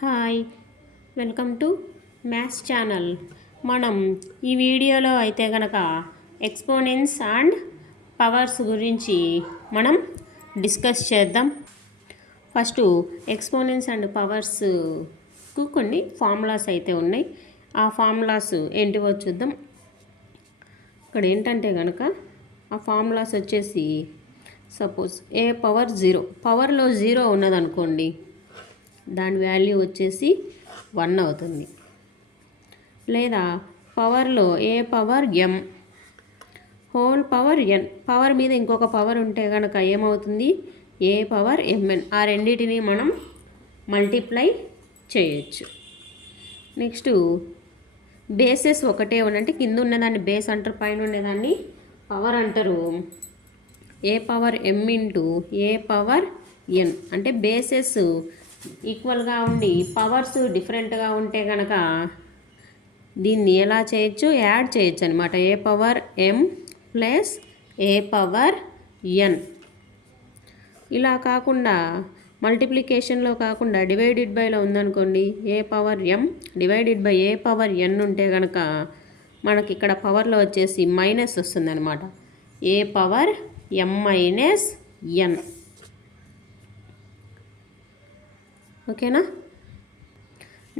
Hi, welcome to maths channel. మనం ఈ వీడియోలో అయితే కనుక ఎక్స్పోనెంట్స్ అండ్ పవర్స్ గురించి మనం డిస్కస్ చేద్దాం. ఫస్ట్ ఎక్స్పోనెంట్స్ అండ్ పవర్స్కు కొన్ని ఫార్ములాస్ అయితే ఉన్నాయి. ఆ ఫార్ములాస్ ఏంటివో చూద్దాం. ఇక్కడ ఏంటంటే కనుక ఆ ఫార్ములాస్ వచ్చేసి సపోజ్ ఏ పవర్ 0, పవర్లో 0 ఉన్నదనుకోండి, దాని వాల్యూ వచ్చేసి 1 అవుతుంది. లేదా పవర్లో a power m whole power n, power మీద ఇంకొక పవర్ ఉంటే కనుక ఏమవుతుంది, ఏ పవర్ mn. ఆ రెండింటిని మనం మల్టిప్లై చేయొచ్చు. నెక్స్ట్ బేసెస్ ఒకటే ఉన్నంటే కింద ఉన్నదాన్ని బేస్ అంటారు, పైన ఉండేదాన్ని పవర్ అంటారు. ఏ power m into a power n అంటే బేసెస్ ఈక్వల్గా ఉండి పవర్స్ డిఫరెంట్గా ఉంటే కనుక దీన్ని ఎలా చేయొచ్చు, యాడ్ చేయొచ్చు అనమాట. A power m plus a power n. ఇలా కాకుండా మల్టిప్లికేషన్లో కాకుండా డివైడెడ్ బైలో ఉందనుకోండి, a power m divided by a power n ఉంటే కనుక మనకి ఇక్కడ పవర్లో వచ్చేసి మైనస్ వస్తుంది అనమాట. A power m minus n. ఓకేనా.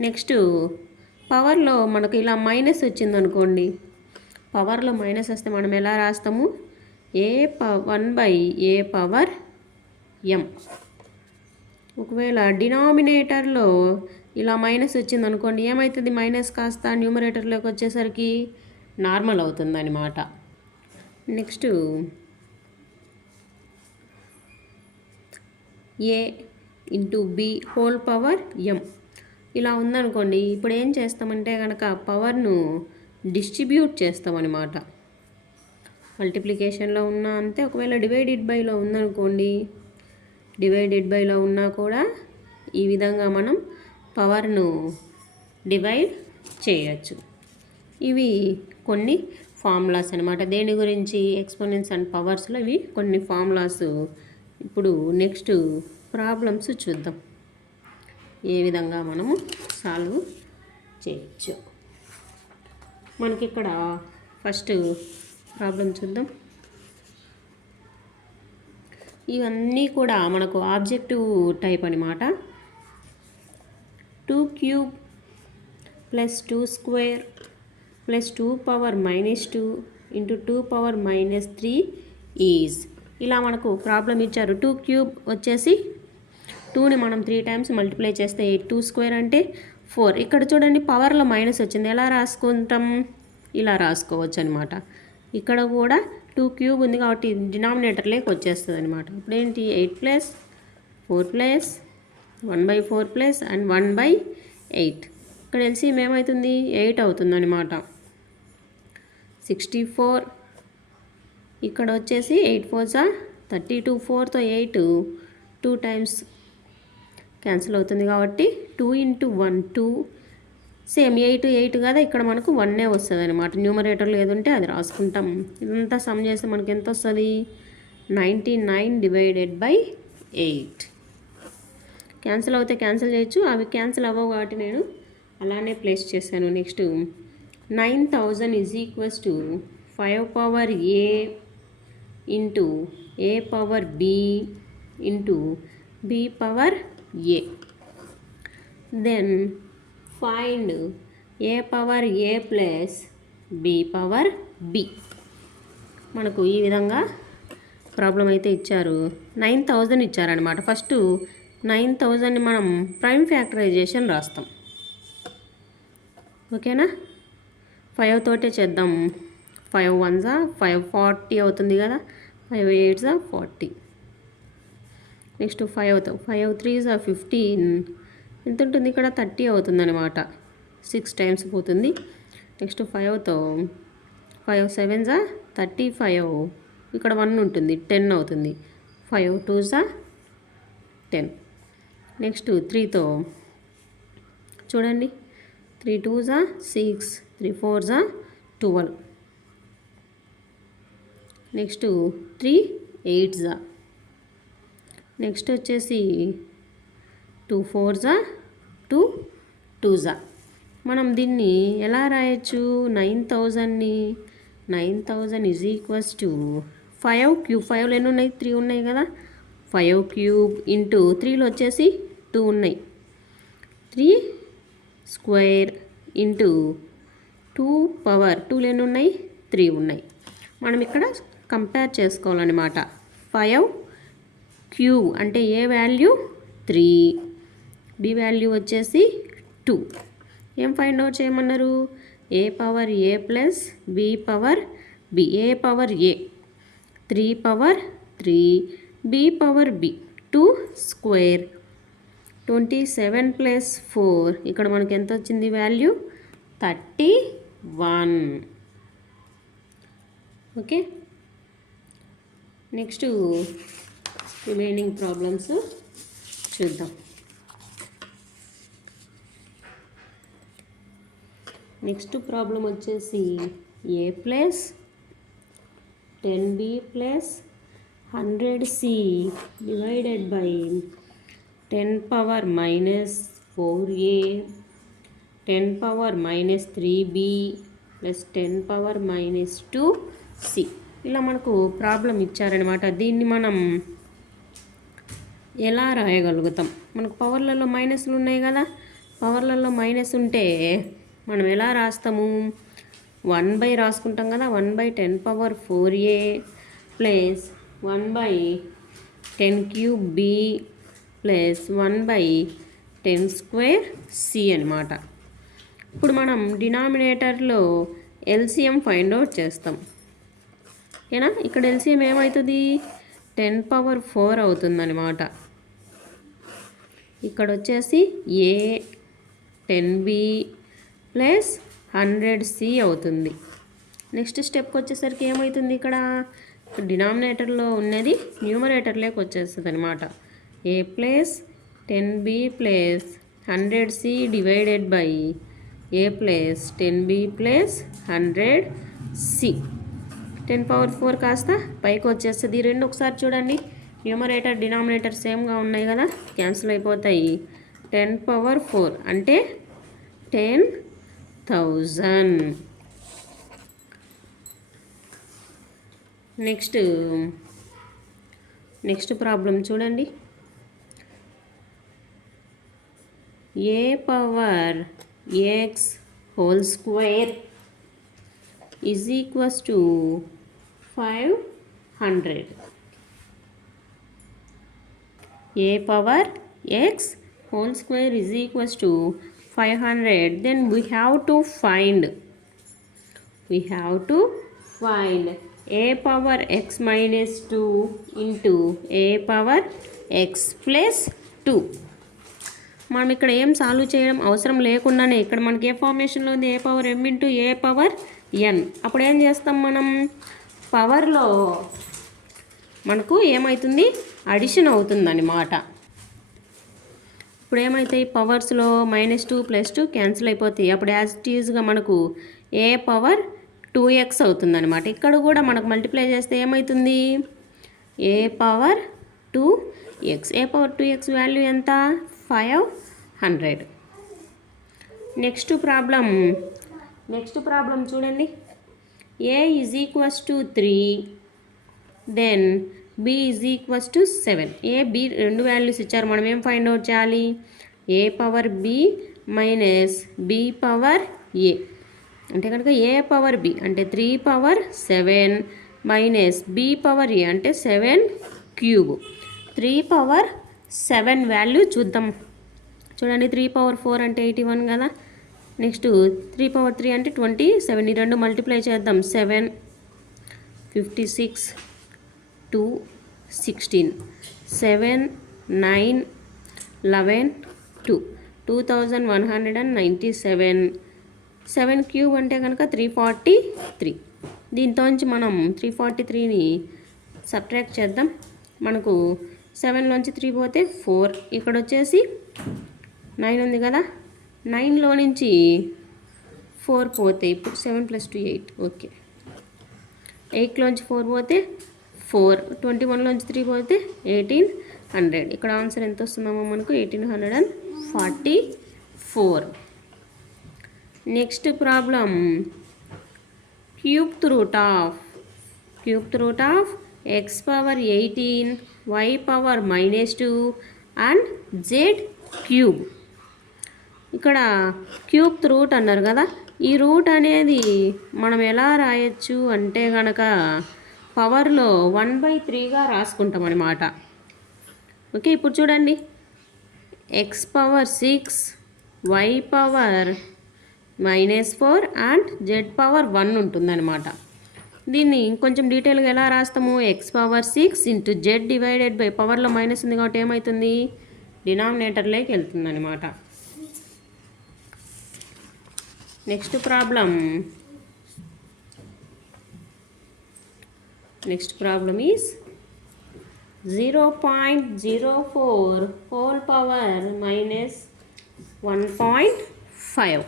నెక్స్ట్ పవర్లో మనకు ఇలా మైనస్ వచ్చిందనుకోండి, పవర్లో మైనస్ వస్తే మనం ఎలా రాస్తాము, 1/a పవర్ m. ఒకవేళ డినామినేటర్లో ఇలా మైనస్ వచ్చిందనుకోండి, ఏమవుతుంది, మైనస్ కాస్త న్యూమరేటర్లోకి వచ్చేసరికి నార్మల్ అవుతుంది అనమాట. Next a into b whole power m ఇలా ఉందనుకోండి. ఇప్పుడు ఏం చేస్తామంటే కనుక పవర్ను డిస్ట్రిబ్యూట్ చేస్తామన్నమాట. మల్టిప్లికేషన్లో ఉన్నా అంతే, ఒకవేళ డివైడెడ్ బైలో ఉందనుకోండి, డివైడెడ్ బైలో ఉన్నా కూడా ఈ విధంగా మనం పవర్ను డివైడ్ చేయొచ్చు. ఇవి కొన్ని ఫార్ములాస్ అనమాట. దేని గురించి, ఎక్స్పోనెంట్స్ అండ్ పవర్స్లో ఇవి కొన్ని ఫార్ములాస్. ఇప్పుడు నెక్స్ట్ ప్రాబ్లమ్స్ చూద్దాం, ఏ విధంగా మనము సాల్వ్ చేయొచ్చు. మనకి ఇక్కడ ఫస్ట్ ప్రాబ్లం చూద్దాం. ఇవన్నీ కూడా మనకు ఆబ్జెక్టివ్ టైప్ అనమాట. 2 cube plus 2 square plus 2 power -2 into 2 power -3 is. ఇలా మనకు ప్రాబ్లం ఇచ్చారు. 2 క్యూబ్ వచ్చేసి 2ని మనం 3 టైమ్స్ మల్టిప్లై చేస్తే 8, 2 స్క్వేర్ అంటే 4. ఇక్కడ చూడండి పవర్లో మైనస్ వచ్చింది, ఎలా రాసుకుంటాం, ఇలా రాసుకోవచ్చు అనమాట. ఇక్కడ కూడా 2 క్యూబ్ ఉంది కాబట్టి డినామినేటర్లోకి వచ్చేస్తుంది అనమాట. ఇప్పుడు ఏంటి, 8 ప్లస్ 4 ప్లస్ 1/4 ప్లస్ అండ్ 1/8. ఇక్కడ ఎల్సిఎం ఏమవుతుంది, 8 అవుతుంది అనమాట. 64. ఇక్కడ వచ్చేసి 8 4 32, 4తో 8 2 టైమ్స్ క్యాన్సిల్ అవుతుంది కాబట్టి 2 ఇంటూ 1 2. సేమ్ 8 కదా, ఇక్కడ మనకు 1 వస్తుంది అనమాట. న్యూమరేటర్లో ఏదుంటే అది రాసుకుంటాం. ఇదంతా సమ్ చేస్తే మనకి ఎంత వస్తుంది, 99 డివైడెడ్ బై 8. క్యాన్సిల్ అవుతే క్యాన్సిల్ చేయొచ్చు, అవి క్యాన్సిల్ అవ్వవు కాబట్టి నేను అలానే ప్లేస్ చేశాను. Next 9000 is equals to 5 power a into a power b into b power a. Then find a power a plus b power b. మనకు ఈ విధంగా ప్రాబ్లం అయితే ఇచ్చారు. 9000 ఇచ్చారనమాట. ఫస్ట్ 9000ని మనం ప్రైమ్ ఫ్యాక్టరైజేషన్ రాస్తాం. ఓకేనా. 5 తోటే చేద్దాం. 5 1 5 40 అవుతుంది కదా, 5 8 40. నెక్స్ట్ 5 3 15 ఎంత ఉంటుంది, ఇక్కడ 30 అవుతుంది అనమాట. 6 టైమ్స్ పోతుంది. నెక్స్ట్ 5తో 5 7 35, ఇక్కడ 1 ఉంటుంది, 10 అవుతుంది. 5 2 10. నెక్స్ట్ 3తో చూడండి, 3 2 6, 3 4 12. నెక్స్ట్ 3 8. నెక్స్ట్ వచ్చేసి 2 4 2 2 మనం దీన్ని ఎలా రాయొచ్చు? 9000ని 9000 ఈజ్ ఈక్వల్స్ టు 5 క్యూబ్. 5లో ఎన్ని ఉన్నాయి? 3 ఉన్నాయి కదా. 5 క్యూబ్ ఇంటూ 3లో వచ్చేసి 2 ఉన్నాయి. 3 స్క్వేర్ ఇంటూ 2 పవర్ 2లో ఎన్ని ఉన్నాయి? 3 ఉన్నాయి. మనం ఇక్కడ కంపేర్ చేసుకోవాలన్నమాట. 5 క్యూబ్ అంటే ఏ వాల్యూ? 3, బి వాల్యూ వచ్చేసి 2. ఏం ఫైండ్ అవుట్ చేయమన్నారు? A power a plus b power b. A power a 3 power 3, b power b 2 square. 27 plus 4 ఇక్కడ మనకి ఎంత వచ్చింది value? 31. Okay, next remaining problems చూద్దాం. నెక్స్ట్ ప్రాబ్లం వచ్చేసి a plus 10b plus 100c divided by 10 power minus 4a 10 power minus 3b plus 10 power minus 2c. ఇలా మనకు problem ఇచ్చారనమాట. దీన్ని మనం ఎలా రాయగలుగుతాం? మనకు పవర్లలో మైనస్లు ఉన్నాయి కదా. పవర్లలో మైనస్ ఉంటే మనం ఎలా రాస్తాము? 1 రాసుకుంటాం కదా. 1/10 power 4a plus 1/10 cube b plus 1/10 square c అనమాట. ఇప్పుడు మనం డినామినేటర్లో ఎల్సిఎం ఫైండ్ అవుట్ చేస్తాం. ఓకేనా? ఇక్కడ ఎల్సిఎం ఏమవుతుంది? 10 పవర్ 4 అవుతుందన్నమాట. ఇక్కడ వచ్చేసి ఏ 10b ప్లస్ 100c అవుతుంది. నెక్స్ట్ స్టెప్కి వచ్చేసరికి ఏమవుతుంది? ఇక్కడ డినామినేటర్లో ఉన్నది న్యూమరేటర్లోకి వచ్చేస్తుంది అనమాట. A plus 10b plus 100c divided by a plus 10b plus 100c. 10 power 4 కాస్త పైకి వచ్చేస్తుంది. రెండు ఒకసారి చూడండి. న్యూమరేటర్ డినామినేటర్ సేమ్గా ఉన్నాయి కదా, క్యాన్సిల్ అయిపోతాయి. 10 పవర్ 4 అంటే 10,000. నెక్స్ట్ ప్రాబ్లం చూడండి. A power x whole square is equals to 500. a power x whole square is equals to 500. Then we have to find a power x minus 2 into a power x plus 2. మనం ఇక్కడ ఏం solve చేయడం అవసరం లేకుండానే ఇక్కడ మనకి ఏ ఫార్మేషన్లో ఉంది? ఏ power m into a power n. అప్పుడు ఏం చేస్తాం మనం? పవర్లో మనకు ఏమవుతుంది? అడిషన్ అవుతుందన్నమాట. ఇప్పుడు ఏమవుతాయి? పవర్స్లో -2 + 2 క్యాన్సిల్ అయిపోతాయి. అప్పుడు యాజ్ ఇట్ ఈజ్గా మనకు ఏ పవర్ 2x అవుతుందన్నమాట. ఇక్కడ కూడా మనకు మల్టిప్లై చేస్తే ఏమవుతుంది? A power 2x. A power 2x value ఎంత? 500. నెక్స్ట్ ప్రాబ్లం చూడండి. a is equals to 3, then b is equals to 7. A b రెండు వాల్యూస్ ఇచ్చారు. మనం ఏం ఫైండ్ అవుట్ చేయాలి? A power b minus b power a అంటే కనుక ఏ పవర్ b అంటే 3 power 7 minus b power a అంటే 7 క్యూబ్. 3 పవర్ 7 వాల్యూ చూద్దాం. చూడండి, 3 పవర్ 4 అంటే 81 కదా. నెక్స్ట్ 3 పవర్ 3 అంటే 27. ఈ రెండు మల్టిప్లై చేద్దాం. 7 56 2 16 7 9 11 2 2197. 7 క్యూబ్ అంటే కనుక 343. దీంతోంచి మనం 343ని సబ్ట్రాక్ట్ చేద్దాం. మనకు 7లోంచి 3 పోతే 4. ఇక్కడ వచ్చేసి 9 ఉంది కదా. 9లో నుంచి 4 పోతే ఇప్పుడు 7 + 2 8. ఓకే, 8లోంచి 4 పోతే 4. 21లోంచి 3 పోతే 1800. ఇక్కడ ఆన్సర్ ఎంత వస్తుందమ్మా మనకు? 1845. 4. Next problem, cubed root of x power 18, y power minus 2 and z cube. ఇక్కడ క్యూబ్ రూట్ అన్నారు కదా, ఈ రూట్ అనేది మనం ఎలా రాయొచ్చు అంటే కనుక పవర్లో 1/3గా రాసుకుంటాం అన్నమాట. ఓకే, ఇప్పుడు చూడండి, x power 6, y power -4 and z power 1 ఉంటుందన్నమాట. దీన్ని కొంచెం డీటెయిల్గా ఎలా రాస్తాము, x power 6 into z divided by పవర్లో మైనస్ ఉంది కాబట్టి ఏమవుతుంది, డినామినేటర్లోకి వెళ్తుంది అనమాట. Next problem is 0.04 whole power -1.5.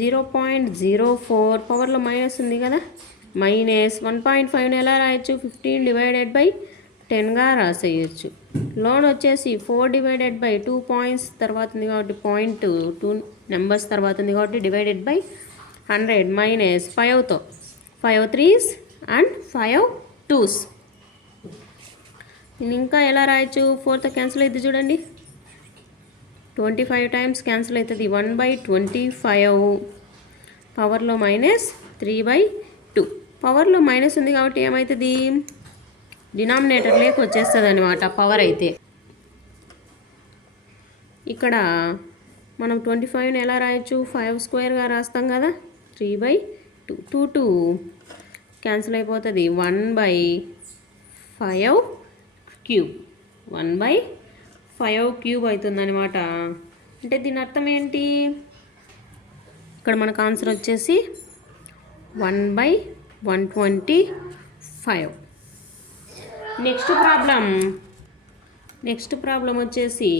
0.04 పవర్లో మైనస్ ఉంది కదా, -1.5ని ఎలా రాయొచ్చు, 15 డివైడెడ్ బై 10గా రాసేయచ్చు. లోన్ వచ్చేసి 4 డివైడెడ్ బై 2 పాయింట్స్ తర్వాత ఉంది కాబట్టి 0.2 నెంబర్స్ తర్వాత ఉంది కాబట్టి డివైడెడ్ బై 100 మైనస్ 5తో 5 3s అండ్ 5 2s. ఇంకా ఎలా రాయొచ్చు, 4తో క్యాన్సిల్ అవుతుంది చూడండి, 25 టైమ్స్ క్యాన్సిల్ అవుతుంది, 1/25 పవర్లో -3/2. పవర్లో మైనస్ ఉంది కాబట్టి ఏమవుతుంది, డినామినేటర్లోకి వచ్చేస్తుంది అనమాట పవర్ అయితే. ఇక్కడ మనం 25ని ఎలా రాయొచ్చు, 5 స్క్వేర్గా రాస్తాం కదా, 3/2, 2 క్యాన్సిల్ అయిపోతుంది, 1/5 క్యూబ్, 1/5 క్యూబ్ అవుతుందన్నమాట. అంటే దీని అర్థం ఏంటి, ఇక్కడ మనకు ఆన్సర్ వచ్చేసి 1/125. నెక్స్ట్ ప్రాబ్లం వచ్చేసి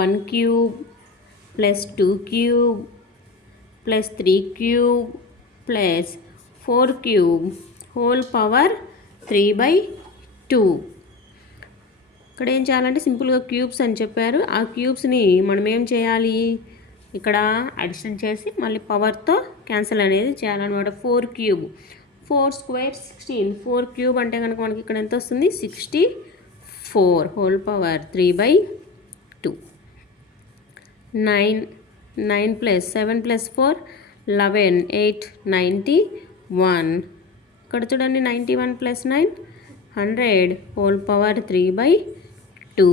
1 cube plus 2 cube plus 3 cube plus 4 cube whole power 3/2. ఇక్కడ ఏం చేయాలంటే సింపుల్గా క్యూబ్స్ అని చెప్పారు, ఆ క్యూబ్స్ని మనం ఏం చేయాలి, ఇక్కడ అడిషన్ చేసి మళ్ళీ పవర్తో క్యాన్సిల్ అనేది చేయాలన్నమాట. 4 క్యూబ్, 4 స్క్వేర్ 16, 4 క్యూబ్ అంటే కనుక మనకి ఇక్కడ ఎంత వస్తుంది, 64 హోల్ పవర్ 3/2. 9 plus 7 plus 4 11, 8 91. ఇక్కడ చూడండి 91 ప్లస్ 9 100 హోల్ పవర్ 3/2.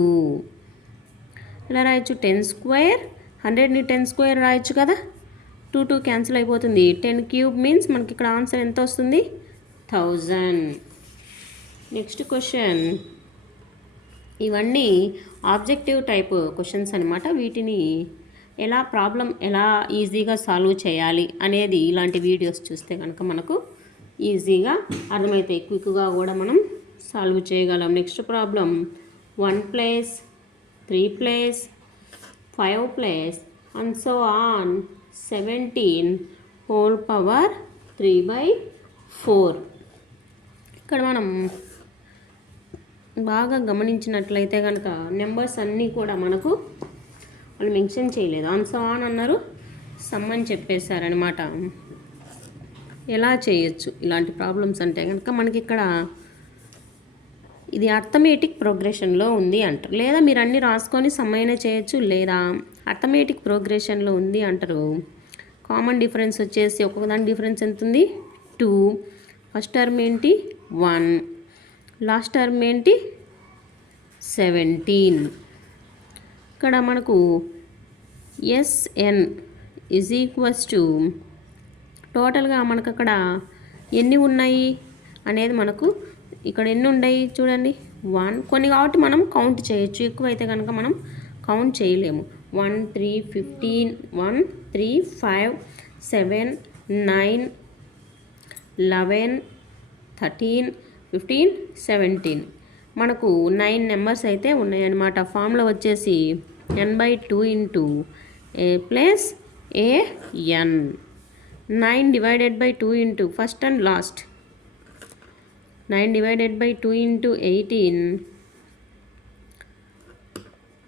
ఇలా రాయొచ్చు, 10 స్క్వేర్ 100ని 10 స్క్వేర్ రాయొచ్చు కదా, 2 క్యాన్సిల్ అయిపోతుంది, 10 క్యూబ్ మీన్స్ మనకి ఇక్కడ ఆన్సర్ ఎంత వస్తుంది, 1000. నెక్స్ట్ క్వశ్చన్, ఇవన్నీ ఆబ్జెక్టివ్ టైప్ క్వశ్చన్స్ అనమాట. వీటిని ప్రాబ్లం ఎలా ఈజీగా సాల్వ్ చేయాలి అనేది ఇలాంటి వీడియోస్ చూస్తే కనుక మనకు ఈజీగా అర్థమవుతాయి, క్విక్గా కూడా మనం సాల్వ్ చేయగలం. Next problem 1 plus 3 plus 5 plus and so on 17 whole power 3/4. ఇక్కడ మనం బాగా గమనించినట్లయితే కనుక నెంబర్స్ అన్నీ కూడా మనకు వాళ్ళు మెన్షన్ చేయలేదు, ఆన్ సో ఆన్ అన్నారు, సమ్ అని చెప్పేశారనమాట. ఎలా చేయొచ్చు ఇలాంటి ప్రాబ్లమ్స్ అంటే కనుక మనకి ఇక్కడ ఇది అర్థమెటిక్ ప్రోగ్రెషన్లో ఉంది అంటారు, లేదా మీరు అన్నీ రాసుకొని సమ్ అయినా చేయొచ్చు, లేదా అర్థమెటిక్ ప్రోగ్రెషన్లో ఉంది అంటారు. కామన్ డిఫరెన్స్ వచ్చేసి ఒక్కొక్క దాని డిఫరెన్స్ ఎంత ఉంది, 2. ఫస్ట్ టర్మ్ ఏంటి 1, లాస్ట్ టర్మ్ ఏంటి 17. ఇక్కడ మనకు SN ఈజ్ ఈక్వల్స్ టు టోటల్గా మనకు అక్కడ ఎన్ని ఉన్నాయి అనేది మనకు ఇక్కడ ఎన్ని ఉన్నాయి చూడండి, 1 కొన్ని కాబట్టి మనం కౌంట్ చేయొచ్చు, ఎక్కువైతే కనుక మనం కౌంట్ చేయలేము. 1 3 15 1 3 5 7 9 11 13 15 17 మనకు 9 నెంబర్స్ అయితే ఉన్నాయన్నమాట. ఫామ్లో వచ్చేసి n/2 into a plus an. 9 divided by 2 into first and last, 9 divided by 2 into 18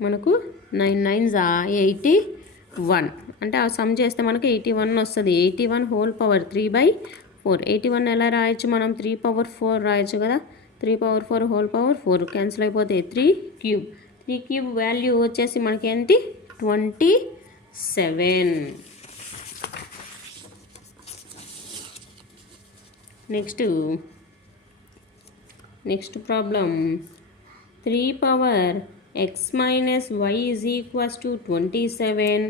మనకు 9 9s 81 అంటే ఆ సమ్ చేస్తే మనకు 81 వస్తుంది. 81 హోల్ పవర్ 3/4. 81 ఎలా రాయొచ్చు మనం? 3/4 రాయొచ్చు కదా. 3/4 హోల్ పవర్ 4 క్యాన్సిల్ అయిపోతే 3 క్యూబ్. 3 క్యూబ్ వాల్యూ వచ్చేసి మనకి ఏంటి? 27. Next problem 3 power x minus y is equals to 27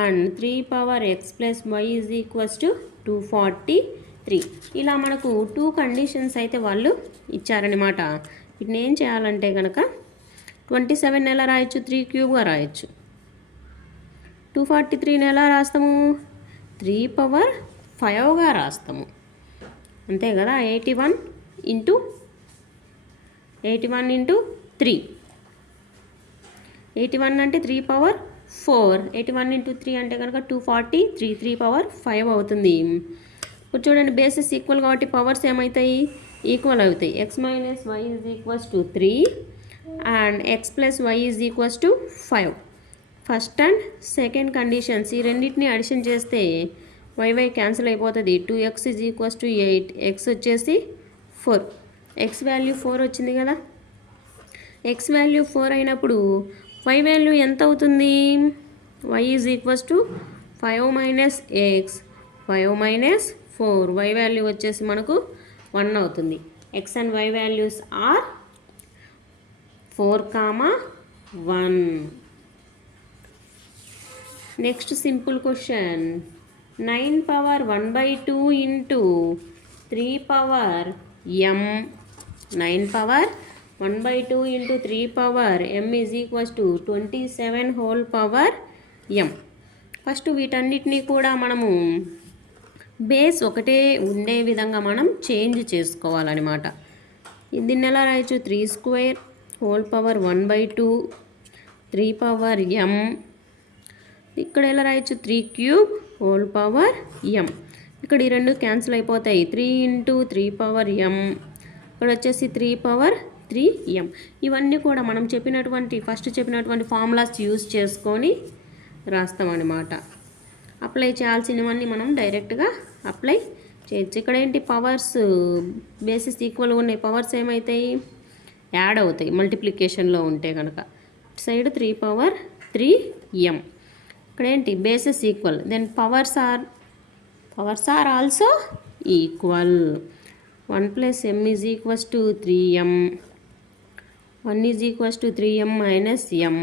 and 3 power x plus y is equals to 243. ఇలా మనకు 2 కండిషన్స్ అయితే వాళ్ళు ఇచ్చారనమాట. వీటిని ఏం చేయాలంటే కనుక 27 ఎలా రాయొచ్చు? 3 క్యూబ్గా రాయొచ్చు. 243 ఎలా రాస్తాము? 3 పవర్ 5గా రాస్తాము, అంతే కదా. 81 ఇంటూ 3. 81 అంటే 3 పవర్ 4. 81 ఇంటూ 3 అంటే కనుక 243. 3 పవర్ 5 అవుతుంది. ఇప్పుడు చూడండి, బేసెస్ ఈక్వల్ కాబట్టి పవర్స్ ఏమవుతాయి? ఈక్వల్ అవుతాయి. X minus y is equals to 3 and x plus y is equals to 5. First and second conditions ఈ రెండింటిని అడిషన్ చేస్తే వై క్యాన్సిల్ అయిపోతుంది. 2x is equals to 8. X వచ్చేసి 4. ఎక్స్ వాల్యూ 4 వచ్చింది కదా. ఎక్స్ వాల్యూ 4 అయినప్పుడు వై వాల్యూ ఎంత అవుతుంది? Y is equals to 5 minus x, 5 minus 4. Y value వచ్చేసి మనకు 1 అవుతుంది. X and y values are 4, 1. Next simple question 9 power 1/2 into 3 power m. 9 power 1/2 into 3 power m is equals to 27 whole power m. First వీటన్నిటినీ కూడా మనము base ఒకటే ఉండే విధంగా మనం చేంజ్ చేసుకోవాలన్నమాట. దీన్ని ఎలా రాయొచ్చు? 3 square whole power 1/2 3 power m. ఇక్కడ ఎలా రాయొచ్చు? 3 క్యూబ్ హోల్ పవర్ m. ఇక్కడ ఈ రెండు క్యాన్సిల్ అయిపోతాయి. 3 ఇంటూ 3 పవర్ m. ఇక్కడ వచ్చేసి 3 పవర్ 3m. ఇవన్నీ కూడా మనం ఫస్ట్ చెప్పినటువంటి ఫార్ములాస్ యూజ్ చేసుకొని రాస్తామన్నమాట. అప్లై చేయాల్సినవన్నీ మనం డైరెక్ట్గా అప్లై చేయొచ్చు. ఇక్కడ ఏంటి? పవర్స్ బేసిస్ ఈక్వల్గా ఉన్నాయి. పవర్స్ ఏమవుతాయి? యాడ్ అవుతాయి మల్టిప్లికేషన్లో ఉంటే కనుక. Side 3 power 3m. ఇక్కడ ఏంటి? Bases equal, then powers are also equal. 1 plus m is equals to 3m. 1 is equals to 3m minus m.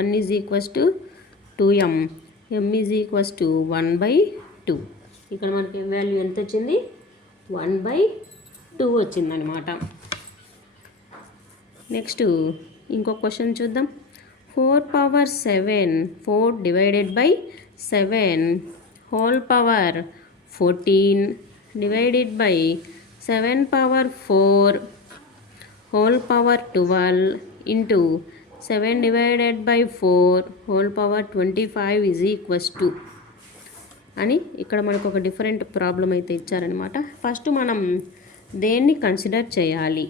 1 is equals to 2m. m is equals to 1/2. ఇక్కడ మనకి value ఎంత వచ్చింది? 1/2 వచ్చిందనమాట. Next ఇంకో question చూద్దాం. 4 power 7 4 divided by 7 whole power 14 divided by 7 power 4 whole power 12 into 7 divided by 4 whole power 25 is equals to అని ఇక్కడ మనకు ఒక డిఫరెంట్ ప్రాబ్లం అయితే ఇచ్చారనమాట. ఫస్ట్ మనం దేన్ని కన్సిడర్ చేయాలి?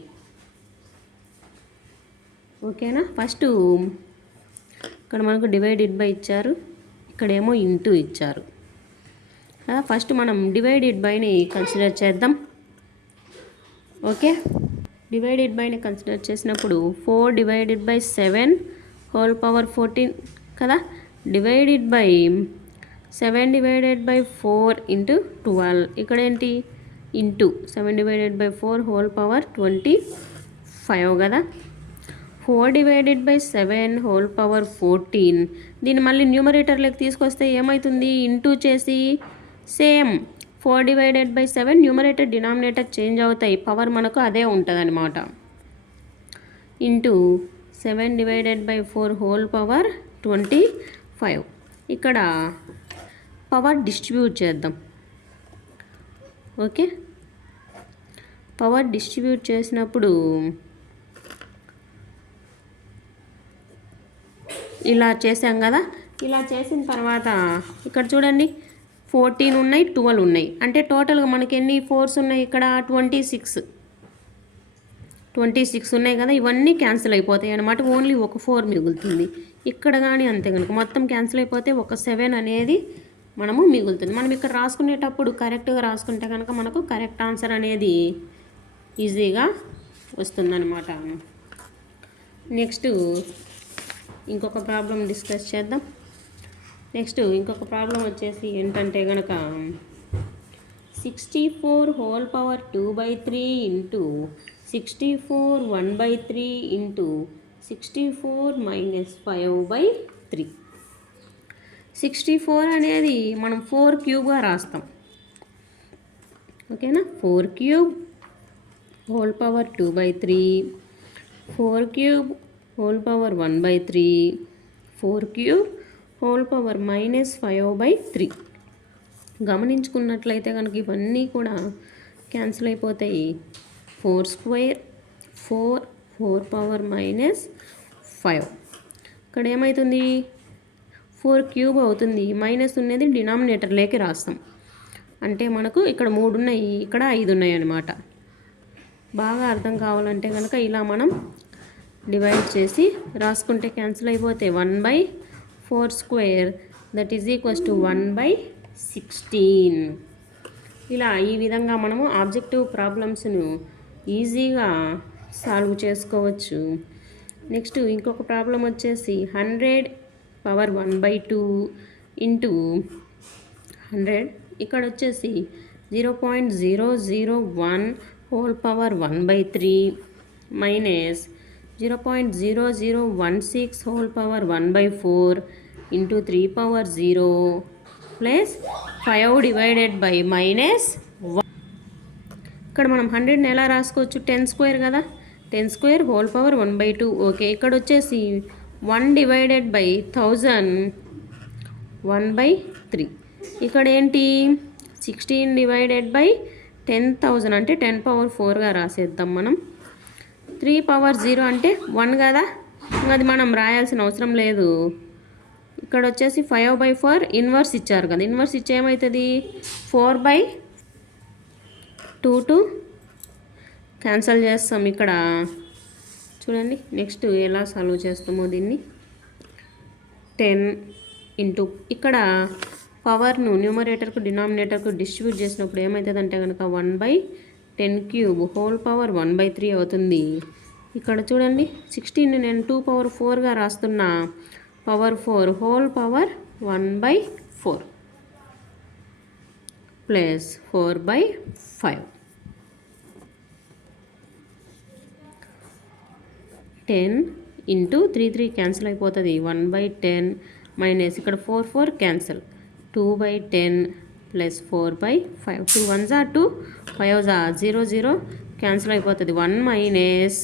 ఓకేనా. ఫస్ట్ ఇక్కడ మనకు డివైడెడ్ బై ఇచ్చారు, ఇక్కడేమో ఇంటూ ఇచ్చారు. ఫస్ట్ మనం డివైడెడ్ బైని కన్సిడర్ చేద్దాం. ఓకే, డివైడెడ్ బైని కన్సిడర్ చేసినప్పుడు 4 డివైడెడ్ బై 7 హోల్ పవర్ 14 కదా. Divided by 7 divided by 4 into 12. ఇక్కడ ఏంటి? Into 7 divided by 4 whole power 25 కదా. 4 డివైడెడ్ బై 7 హోల్ పవర్ 14. దీన్ని మళ్ళీ న్యూమరేటర్లోకి తీసుకొస్తే ఏమవుతుంది? ఇంటూ చేసి same 4 divided by 7 numerator denominator change అవుతాయి, పవర్ మనకు అదే ఉంటుంది అనమాట. Into 7 divided by 4 whole power 25. ఇక్కడ పవర్ డిస్ట్రిబ్యూట్ చేద్దాం. ఓకే, పవర్ డిస్ట్రిబ్యూట్ చేసినప్పుడు ఇలా చేసాం కదా. ఇలా చేసిన తర్వాత ఇక్కడ చూడండి 14 ఉన్నాయి, 12 ఉన్నాయి. అంటే టోటల్గా మనకి ఎన్ని 4s ఉన్నాయి? ఇక్కడ 26. 26 ఉన్నాయి కదా, ఇవన్నీ క్యాన్సిల్ అయిపోతాయి అనమాట. ఓన్లీ ఒక 4 మిగులుతుంది. ఇక్కడ కానీ అంతే కనుక మొత్తం క్యాన్సిల్ అయిపోతే ఒక 7 అనేది మనము మిగులుతుంది. మనం ఇక్కడ రాసుకునేటప్పుడు కరెక్ట్గా రాసుకుంటే కనుక మనకు కరెక్ట్ ఆన్సర్ అనేది ఈజీగా వస్తుందన్నమాట. నెక్స్ట్ ఇంకొక ప్రాబ్లం డిస్కస్ చేద్దాం. నెక్స్ట్ ఇంకొక ప్రాబ్లం వచ్చేసి ఏంటంటే కనుక 64 హోల్ పవర్ 2/3 ఇంటూ 64 1/3 ఇంటూ 64 -5/3. 64 అనేది మనం 4 క్యూబ్గా రాస్తాం. ఓకేనా, 4 cube whole power 2/3, 4 cube whole power 1/3, 4 cube whole power -5/3. గమనించుకున్నట్లయితే కనుక ఇవన్నీ కూడా క్యాన్సిల్ అయిపోతాయి. 4 స్క్వేర్ 4, 4 పవర్ -5. ఇక్కడ ఏమవుతుంది, 4 క్యూబ్ అవుతుంది. మైనస్ ఉన్నది డినామినేటర్లోకి రాస్తాం. అంటే మనకు ఇక్కడ 3 ఉన్నాయి, ఇక్కడ 5 ఉన్నాయి అన్నమాట. బాగా అర్థం కావాలంటే కనుక ఇలా మనం డివైడ్ చేసి రాసుకుంటే క్యాన్సిల్ అయిపోతే 1/4 square that is equals to 1/16. ఇలా ఈ విధంగా మనము ఆబ్జెక్టివ్ ప్రాబ్లమ్స్ను ఈజీగా సాల్వ్ చేసుకోవచ్చు. నెక్స్ట్ ఇంకొక ప్రాబ్లం వచ్చేసి 100 పవర్ 1/2 ఇంటూ 100. ఇక్కడ వచ్చేసి 0.001 whole power 1/3 minus 0.0016 whole power 1/4 into 3 power 0 plus 5 divided by -1. ఇక్కడ మనం 100ని ఎలా రాసుకోవచ్చు, 10 స్క్వేర్ కదా, 10 స్క్వేర్ హోల్ పవర్ 1/2. ఓకే, ఇక్కడ వచ్చేసి 1 డివైడెడ్ బై 1000 1/3. ఇక్కడ ఏంటి 16 డివైడెడ్ బై 10,000 అంటే 10 పవర్ 4గా రాసేద్దాం మనం. 3 పవర్ 0 అంటే 1 కదా, అది మనం రాయాల్సిన అవసరం లేదు. ఇక్కడ వచ్చేసి 5/4 ఇన్వర్స్ ఇచ్చారు కదా, ఇన్వర్స్ ఇచ్చి ఏమవుతుంది 4/2 క్యాన్సల్ చేస్తాం ఇక్కడ. చూడండి నెక్స్ట్ ఎలా సాల్వ్ చేస్తామో దీన్ని. 10 ఇంటూ ఇక్కడ పవర్ను న్యూమరేటర్కు డినామినేటర్కు డిస్ట్రిబ్యూట్ చేసినప్పుడు ఏమవుతుందంటే కనుక 1/10 క్యూబ్ హోల్ పవర్ 1/3 అవుతుంది. ఇక్కడ చూడండి 16ని నేను 2 పవర్ 4గా రాస్తున్నా. Power 4 whole power 1/4 plus 4/5. 10 into 3 cancel అయిపోతుంది. 1/10 మైనస్ ఇక్కడ 4 cancel 2/10 plus 4/5. 2 1s are 2, 5s are 0 cancel అయిపోతుంది. 1 మైనస్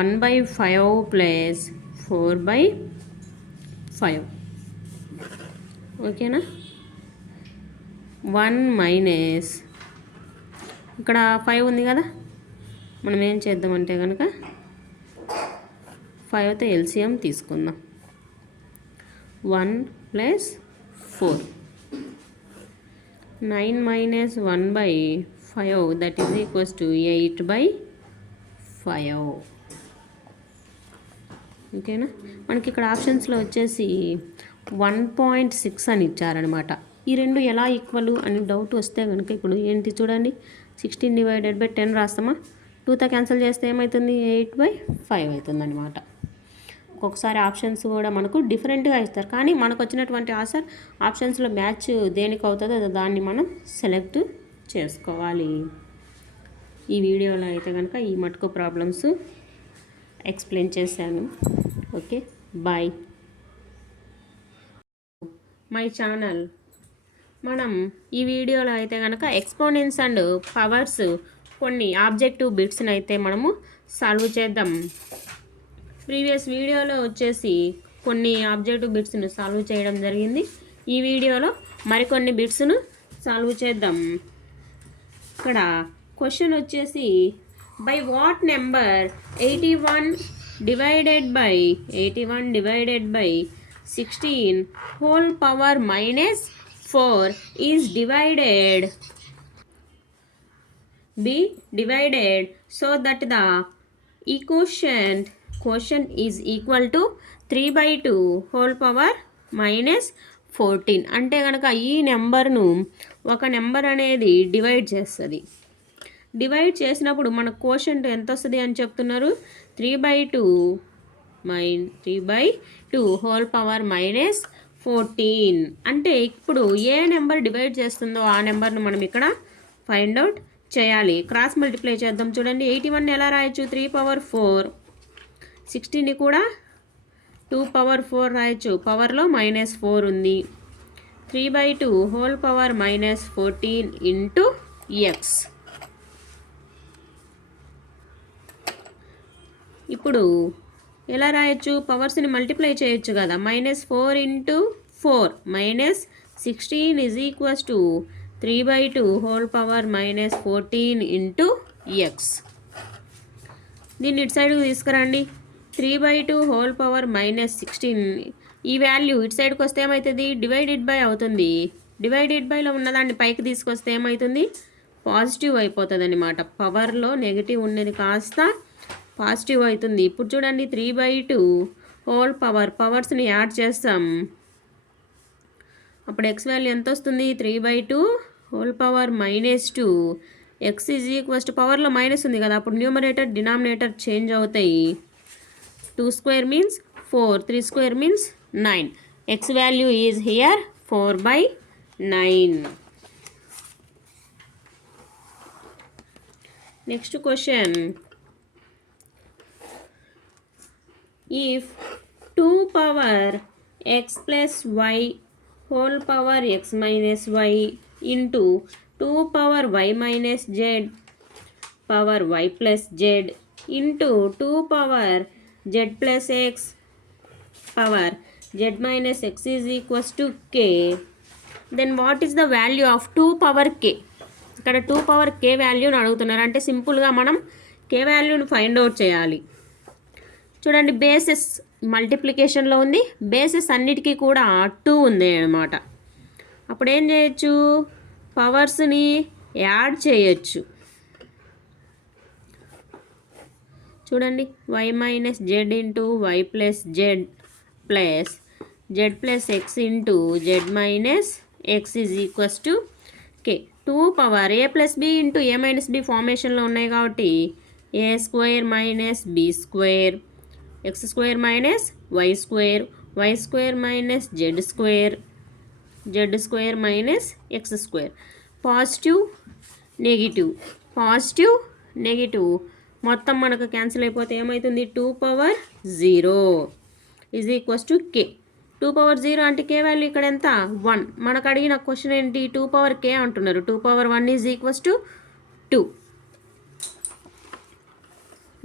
1/5 ప్లస్ 4/5. ఓకేనా, 1 మైనస్ ఇక్కడ 5 ఉంది కదా, మనం ఏం చేద్దామంటే కనుక 5తో ఎల్సిఎం తీసుకుందాం. 1 plus 4, 9 minus 1/5 that is equals to 8/5. ఓకేనా, మనకి ఇక్కడ ఆప్షన్స్లో వచ్చేసి 1.6 అని ఇచ్చారనమాట. ఈ రెండు ఎలా ఈక్వల్ అని డౌట్ వస్తే కనుక ఇప్పుడు ఏంటి చూడండి, 16 డివైడెడ్ బై 10 రాస్తామా, 2తో క్యాన్సిల్ చేస్తే ఏమవుతుంది 8/5 అవుతుంది అనమాట. ఒక్కొక్కసారి ఆప్షన్స్ కూడా మనకు డిఫరెంట్గా ఇస్తారు, కానీ మనకు వచ్చినటువంటి ఆన్సర్ ఆప్షన్స్లో మ్యాచ్ దేనికి అవుతుందో దాన్ని మనం సెలెక్ట్ చేసుకోవాలి. ఈ వీడియోలో అయితే కనుక ఈ మటుకు ప్రాబ్లమ్స్ ఎక్స్ప్లెయిన్ చేశాను. Okay, bye. My channel. మనం ఈ వీడియోలో అయితే కనుక ఎక్స్పోనెంట్స్ అండ్ పవర్స్ కొన్ని ఆబ్జెక్టివ్ బిట్స్ని అయితే మనము సాల్వ్ చేద్దాం. ప్రీవియస్ వీడియోలో వచ్చేసి కొన్ని ఆబ్జెక్టివ్ బిట్స్ను సాల్వ్ చేయడం జరిగింది. ఈ వీడియోలో మరికొన్ని బిట్స్ను సాల్వ్ చేద్దాం. ఇక్కడ క్వశ్చన్ వచ్చేసి by what number 81 divided by 16 whole power -4 is divided so that the ఈ quotient is equal to 3/2 whole power -14. అంటే కనుక ఈ నెంబర్ను ఒక నెంబర్ అనేది డివైడ్ చేస్తుంది. డివైడ్ చేసినప్పుడు మన క్వోషంట్ ఎంత వస్తుంది అని చెప్తున్నారు? 3/2 హోల్ పవర్ -14. అంటే ఇప్పుడు ఏ నెంబర్ డివైడ్ చేస్తుందో ఆ నెంబర్ను మనం ఇక్కడ ఫైండ్ అవుట్ చేయాలి. క్రాస్ మల్టిప్లై చేద్దాం. చూడండి, 81 ఎలా రాయొచ్చు? 3/4. 60ని కూడా 2/4 రాయొచ్చు. పవర్లో -4 ఉంది. 3/2 హోల్ పవర్ -14 ఇంటూ x. ఇప్పుడు ఎలా రాయొచ్చు? పవర్స్ని మల్టిప్లై చేయొచ్చు కదా. -4 into 4 -16 is equals to 3/2 whole power -14 into x. దీన్ని ఇటు సైడ్కి తీసుకురండి. 3/2 హోల్ పవర్ -16 ఈ వాల్యూ ఇటు సైడ్కి వస్తే ఏమవుతుంది? డివైడెడ్ బై అవుతుంది. డివైడెడ్ బైలో ఉన్నదాన్ని పైకి తీసుకొస్తే ఏమవుతుంది? పాజిటివ్ అయిపోతుంది అనమాట. పవర్లో నెగిటివ్ ఉన్నది కాస్త పాజిటివ్ అవుతుంది. ఇప్పుడు చూడండి, 3/2 హోల్ పవర్స్ని యాడ్ చేస్తాం. అప్పుడు x వాల్యూ ఎంత వస్తుంది? 3/2 whole power -2. x is equals to పవర్లో మైనస్ ఉంది కదా, అప్పుడు న్యూమరేటర్ డినామినేటర్ చేంజ్ అవుతాయి. 2 square means 4, 3 square means 9. X value is here 4/9. Next question. If 2 power x plus y whole power x minus y into 2 power y minus z power y plus z into 2 power z plus x power z minus x is equals to k, then what is the value of 2 power k? ఇక్కడ 2 power k వాల్యూని అడుగుతున్నారు. అంటే సింపుల్గా మనం k వాల్యూని find out చేయాలి. చూడండి, bases మల్టిప్లికేషన్లో ఉంది, బేసెస్ అన్నిటికీ కూడా 2 ఉంది అన్నమాట. అప్పుడు ఏం చేయొచ్చు? పవర్స్ని యాడ్ చేయొచ్చు. చూడండి, y minus z into y plus z plus z plus x into z minus x is equals to k. 2 power a plus b into a minus b ఫార్మేషన్లో ఉన్నాయి కాబట్టి a square minus b square, x square minus y square, y square minus z square, z square minus x square. Positive negative మొత్తం మనకు cancel అయిపోతే ఏమవుతుంది? 2 power 0 is equals to k. 2 power 0 అంటే కే value ఇక్కడ ఎంత? 1. మనకు అడిగిన క్వశ్చన్ ఏంటి? 2 పవర్ కే అంటున్నారు. 2 power 1 is equals to 2.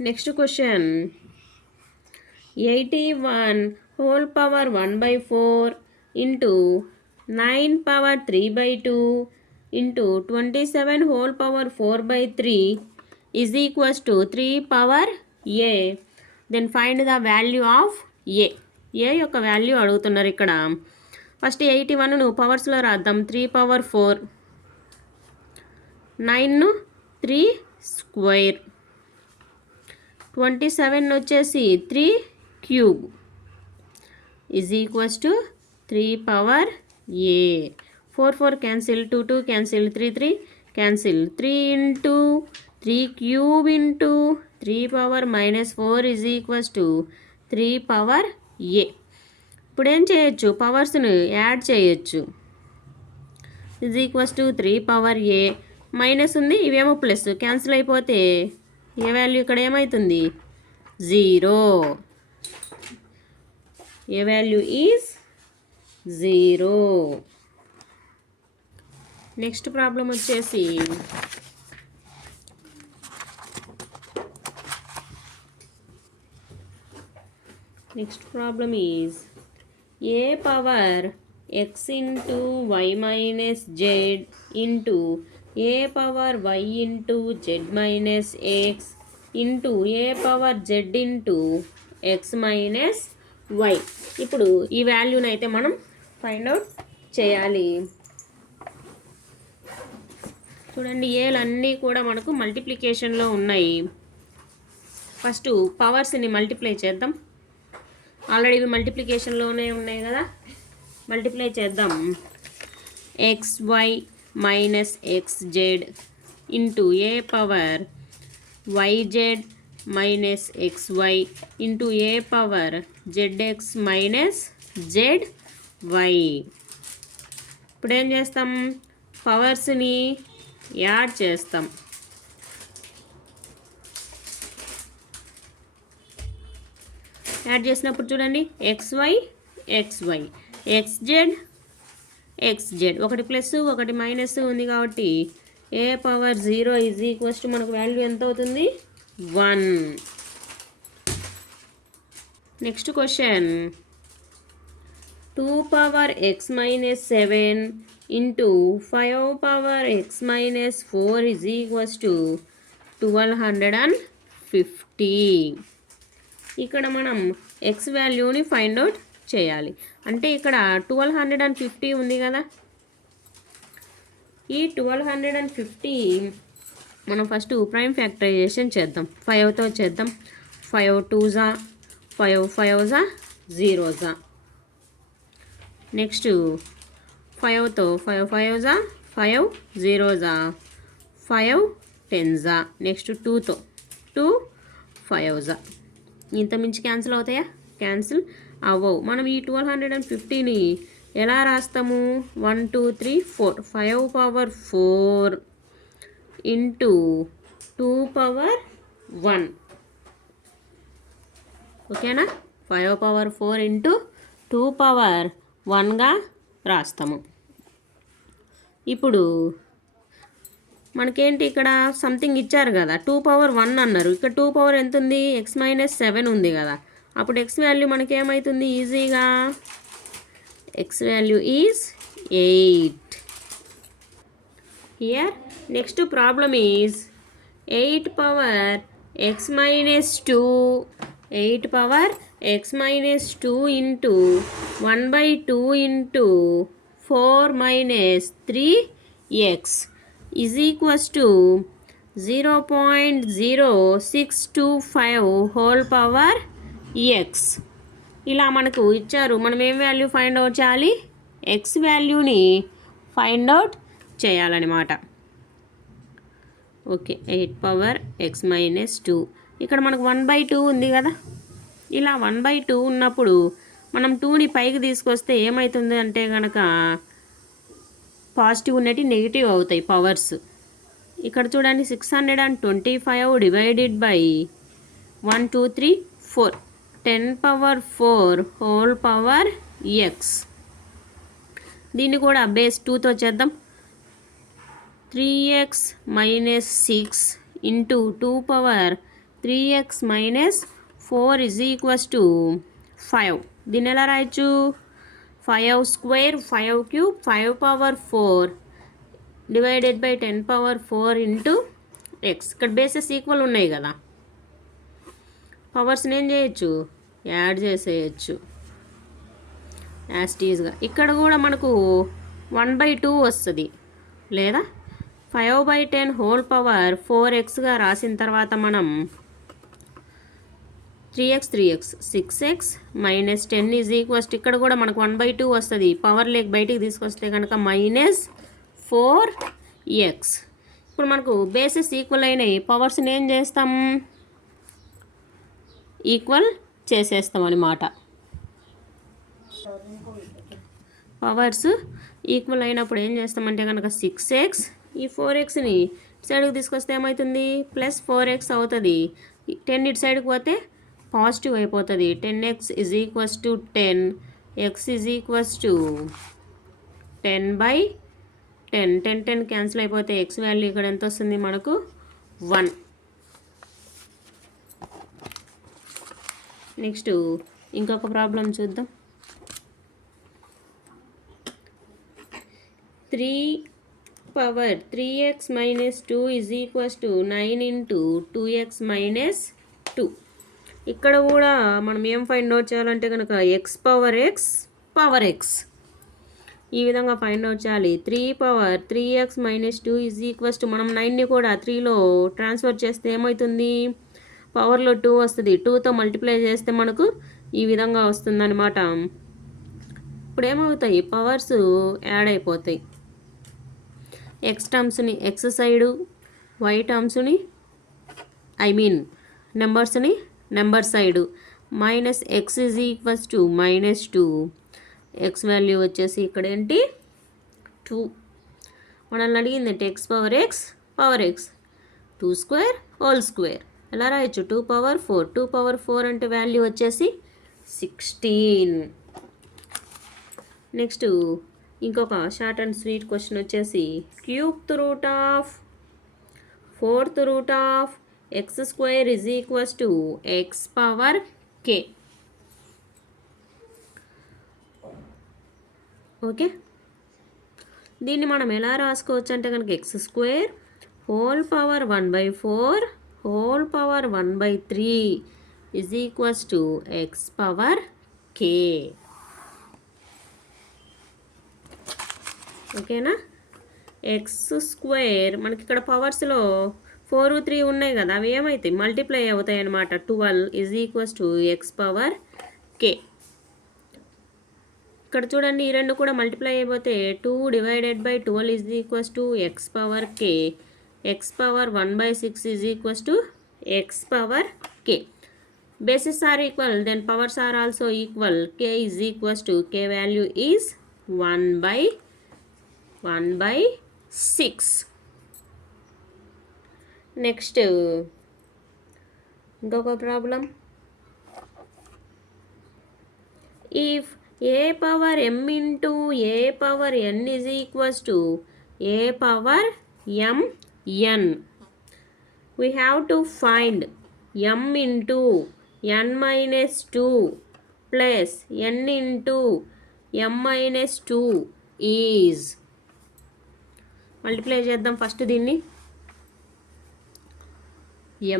Next question. 81 whole power 1/4 into 9 power 3/2 into 27 whole power 4/3 is equals to 3 power a. Then find the value of a. A యొక్క value అడుగుతున్నారు ఇక్కడ. ఫస్ట్ 81ను పవర్స్లో రాద్దాం. 3 పవర్ 4, 9ను 3 స్క్వేర్, 27 వచ్చేసి 3 cube is equals to 3 power a. 4 4 cancel, 2 2 cancel, 3 3 cancel, 3 into 3 cube into 3 power -4 is equals to 3 power a. ఇప్పుడు ఏం చేయొచ్చు? పవర్స్ని add చేయొచ్చు. Is equals to 3 power a. Minus ఉంది, ఇవేమో ప్లస్, క్యాన్సిల్ అయిపోతే ఏ వాల్యూ ఇక్కడ ఏమవుతుంది? 0. A value is 0. Next problem వచ్చేసి next problem is a power x into y minus z into a power y into z minus x into a power z into x minus y. ఇప్పుడు ఈ వాల్యూని అయితే మనం find out చేయాలి. చూడండి, ఏలన్నీ కూడా మనకు మల్టిప్లికేషన్లో ఉన్నాయి. ఫస్ట్ పవర్స్ని మల్టిప్లై చేద్దాం. ఆల్రెడీ ఇవి మల్టిప్లికేషన్లోనే ఉన్నాయి కదా, మల్టిప్లై చేద్దాం. xy minus xz into a power yz minus xy into a power zx minus zy. ఇప్పుడు ఏం చేస్తాం, పవర్స్ని యాడ్ చేస్తాం. యాడ్ చేసినప్పుడు చూడండి, xy xy xz ఒకటి ప్లస్ ఒకటి మైనస్ ఉంది కాబట్టి ఏ పవర్ 0 ఈజ్ ఈక్వల్స్ టు మనకు వాల్యూ ఎంత అవుతుంది, 1. Next question, 2 power x minus 7 into 5 power x minus 4 is equals to 1250. ఇక్కడ మనం x వాల్యూని ఫైండ్ అవుట్ చేయాలి. అంటే ఇక్కడ 1250 ఉంది కదా, ఈ 1250 మనం ఫస్ట్ ప్రైమ్ ఫ్యాక్టరైజేషన్ చేద్దాం. 5తో చేద్దాం. 5 2 5 5 0. నెక్స్ట్ 5తో 5 5 5 0 5 10. నెక్స్ట్ 2తో 2 5. ఇంత మించి క్యాన్సిల్ అవుతాయా? క్యాన్సిల్ అవ్వవు. మనం ఈ 1250ని ఎలా రాస్తాము, 1 2 3 4 5 పవర్ 4 ఇంటూ 2 పవర్ 1. ఓకేనా? 5 పవర్ 4 ఇంటూ 2 పవర్ 1గా రాస్తాము. ఇప్పుడు మనకేంటి, ఇక్కడ సంథింగ్ ఇచ్చారు కదా, 2 పవర్ 1 అన్నారు. ఇక్కడ 2 పవర్ ఎంత ఉంది, x మైనస్ 7 ఉంది కదా. అప్పుడు x వాల్యూ మనకి ఏమవుతుంది, ఈజీగా x value is 8. Here next problem is 8 power x minus 2. 8 power x minus 2 into 1 by 2 into 4 minus 3x is equals to 0.0625 whole power x. ఇలా మనకు ఇచ్చారు. మనం ఏం వాల్యూ ఫైండ్ అవుట్ చేయాలి, ఎక్స్ వాల్యూని ఫైండ్ అవుట్ చేయాలన్నమాట. Okay, 8 power X minus 2. ఇక్కడ మనకు 1/2 ఉంది కదా. ఇలా 1/2 ఉన్నప్పుడు మనం 2ని పైకి తీసుకొస్తే ఏమవుతుంది అంటే కనుక పాజిటివ్ ఉన్నట్టు నెగిటివ్ అవుతాయి పవర్స్. ఇక్కడ చూడండి, 625 divided by 1 2 3 4 10 power 4 whole power X. దీన్ని కూడా బేస్ 2తో చేద్దాం. 3x minus 6 into 2 power 3x minus 4 is equals to 5. దీన్ని ఎలా రాయొచ్చు, 5 square 5 cube 5 power 4 divided by 10 power 4 into X. ఇక్కడ బేసెస్ ఈక్వల్ ఉన్నాయి కదా, పవర్స్ని ఏం చేయొచ్చు, యాడ్ చేసేయచ్చు యాస్టీస్గా. ఇక్కడ కూడా మనకు 1/2 వస్తుంది, లేదా 5/10 హోల్ పవర్ 4xగా రాసిన తర్వాత మనం 3x 6x minus 10 is equals, ఇక్కడ కూడా మనకు 1/2 వస్తుంది. పవర్ లేక బయటికి తీసుకొస్తే కనుక మైనస్ 4x. ఇప్పుడు మనకు బేసెస్ ఈక్వల్ అయినాయి, పవర్స్ని ఏం చేస్తాం, ఈక్వల్ చేసేస్తాం అన్నమాట. పవర్స్ ఈక్వల్ అయినప్పుడు ఏం చేస్తామంటే కనుక 6x, ఈ 4xని సైడ్కి తీసుకొస్తే ఏమవుతుంది, ప్లస్ 4x అవుతుంది. 10 ఇటు సైడ్కి పోతే పాజిటివ్ అయిపోతుంది. 10x is equals to 10, x is equals to 10/10. 10 cancel అయిపోతే x వాల్యూ ఇక్కడ ఎంత వస్తుంది మనకు, 1. నెక్స్ట్ ఇంకొక ప్రాబ్లం చూద్దాం. 3 power 3x minus 2 is equals to 9 into 2x minus 2. ఇక్కడ కూడా మనం ఏం ఫైండ్ అవుట్ చేయాలంటే కనుక x పవర్ x ఈ విధంగా ఫైండ్ అవుట్ చేయాలి. 3 power 3x minus 2 is equals to, మనం 9ని కూడా 3లో ట్రాన్స్ఫర్ చేస్తే ఏమవుతుంది, పవర్లో 2 వస్తుంది, 2తో మల్టిప్లై చేస్తే మనకు ఈ విధంగా వస్తుందన్నమాట. ఇప్పుడు ఏమవుతాయి, పవర్స్ యాడ్ అయిపోతాయి. ఎక్స్ టర్మ్స్ని ఎక్స్ సైడు, వై టర్మ్స్ని నెంబర్స్ని number side. Minus x is equals to -2. X value వచ్చేసి ఇక్కడ ఏంటి 2. మనల్ని అడిగిందంటే పవర్ ఎక్స్ 2² హోల్ స్క్వేర్. ఎలా రాయొచ్చు, 2⁴. 2⁴ అంటే వాల్యూ వచ్చేసి 16. నెక్స్ట్ ఇంకొక షార్ట్ అండ్ స్వీట్ క్వశ్చన్ వచ్చేసి cube root of 4th root of x² is equals to x⁴k. Okay, దీన్ని మనం ఎలా రాసుకోవచ్చు అంటే కనుక x² whole power 1/4 whole power 1/3 is equals to x⁴k. ఓకేనా, x² మనకి ఇక్కడ పవర్స్లో 4, 3 ఉన్నాయి కదా, అవి ఏమవుతాయి, మల్టిప్లై అవుతాయి అన్నమాట. 12 ఈజ్ ఈక్వల్స్ టు x⁴k. ఇక్కడ చూడండి, ఈ రెండు కూడా మల్టిప్లై అయిపోతే 2 / 12 is equals to x⁴k. x⁴1/6 is equals to x⁴k. Basis are equal, then powers are also equal. k is equals to, k value is 1/6. Next ఇంకొక problem. If a⁴m into a⁴n is equals to a⁴mn, we have to find m into n minus 2 plus n into m minus 2 is. Multiply చేద్దాం first దీన్ని.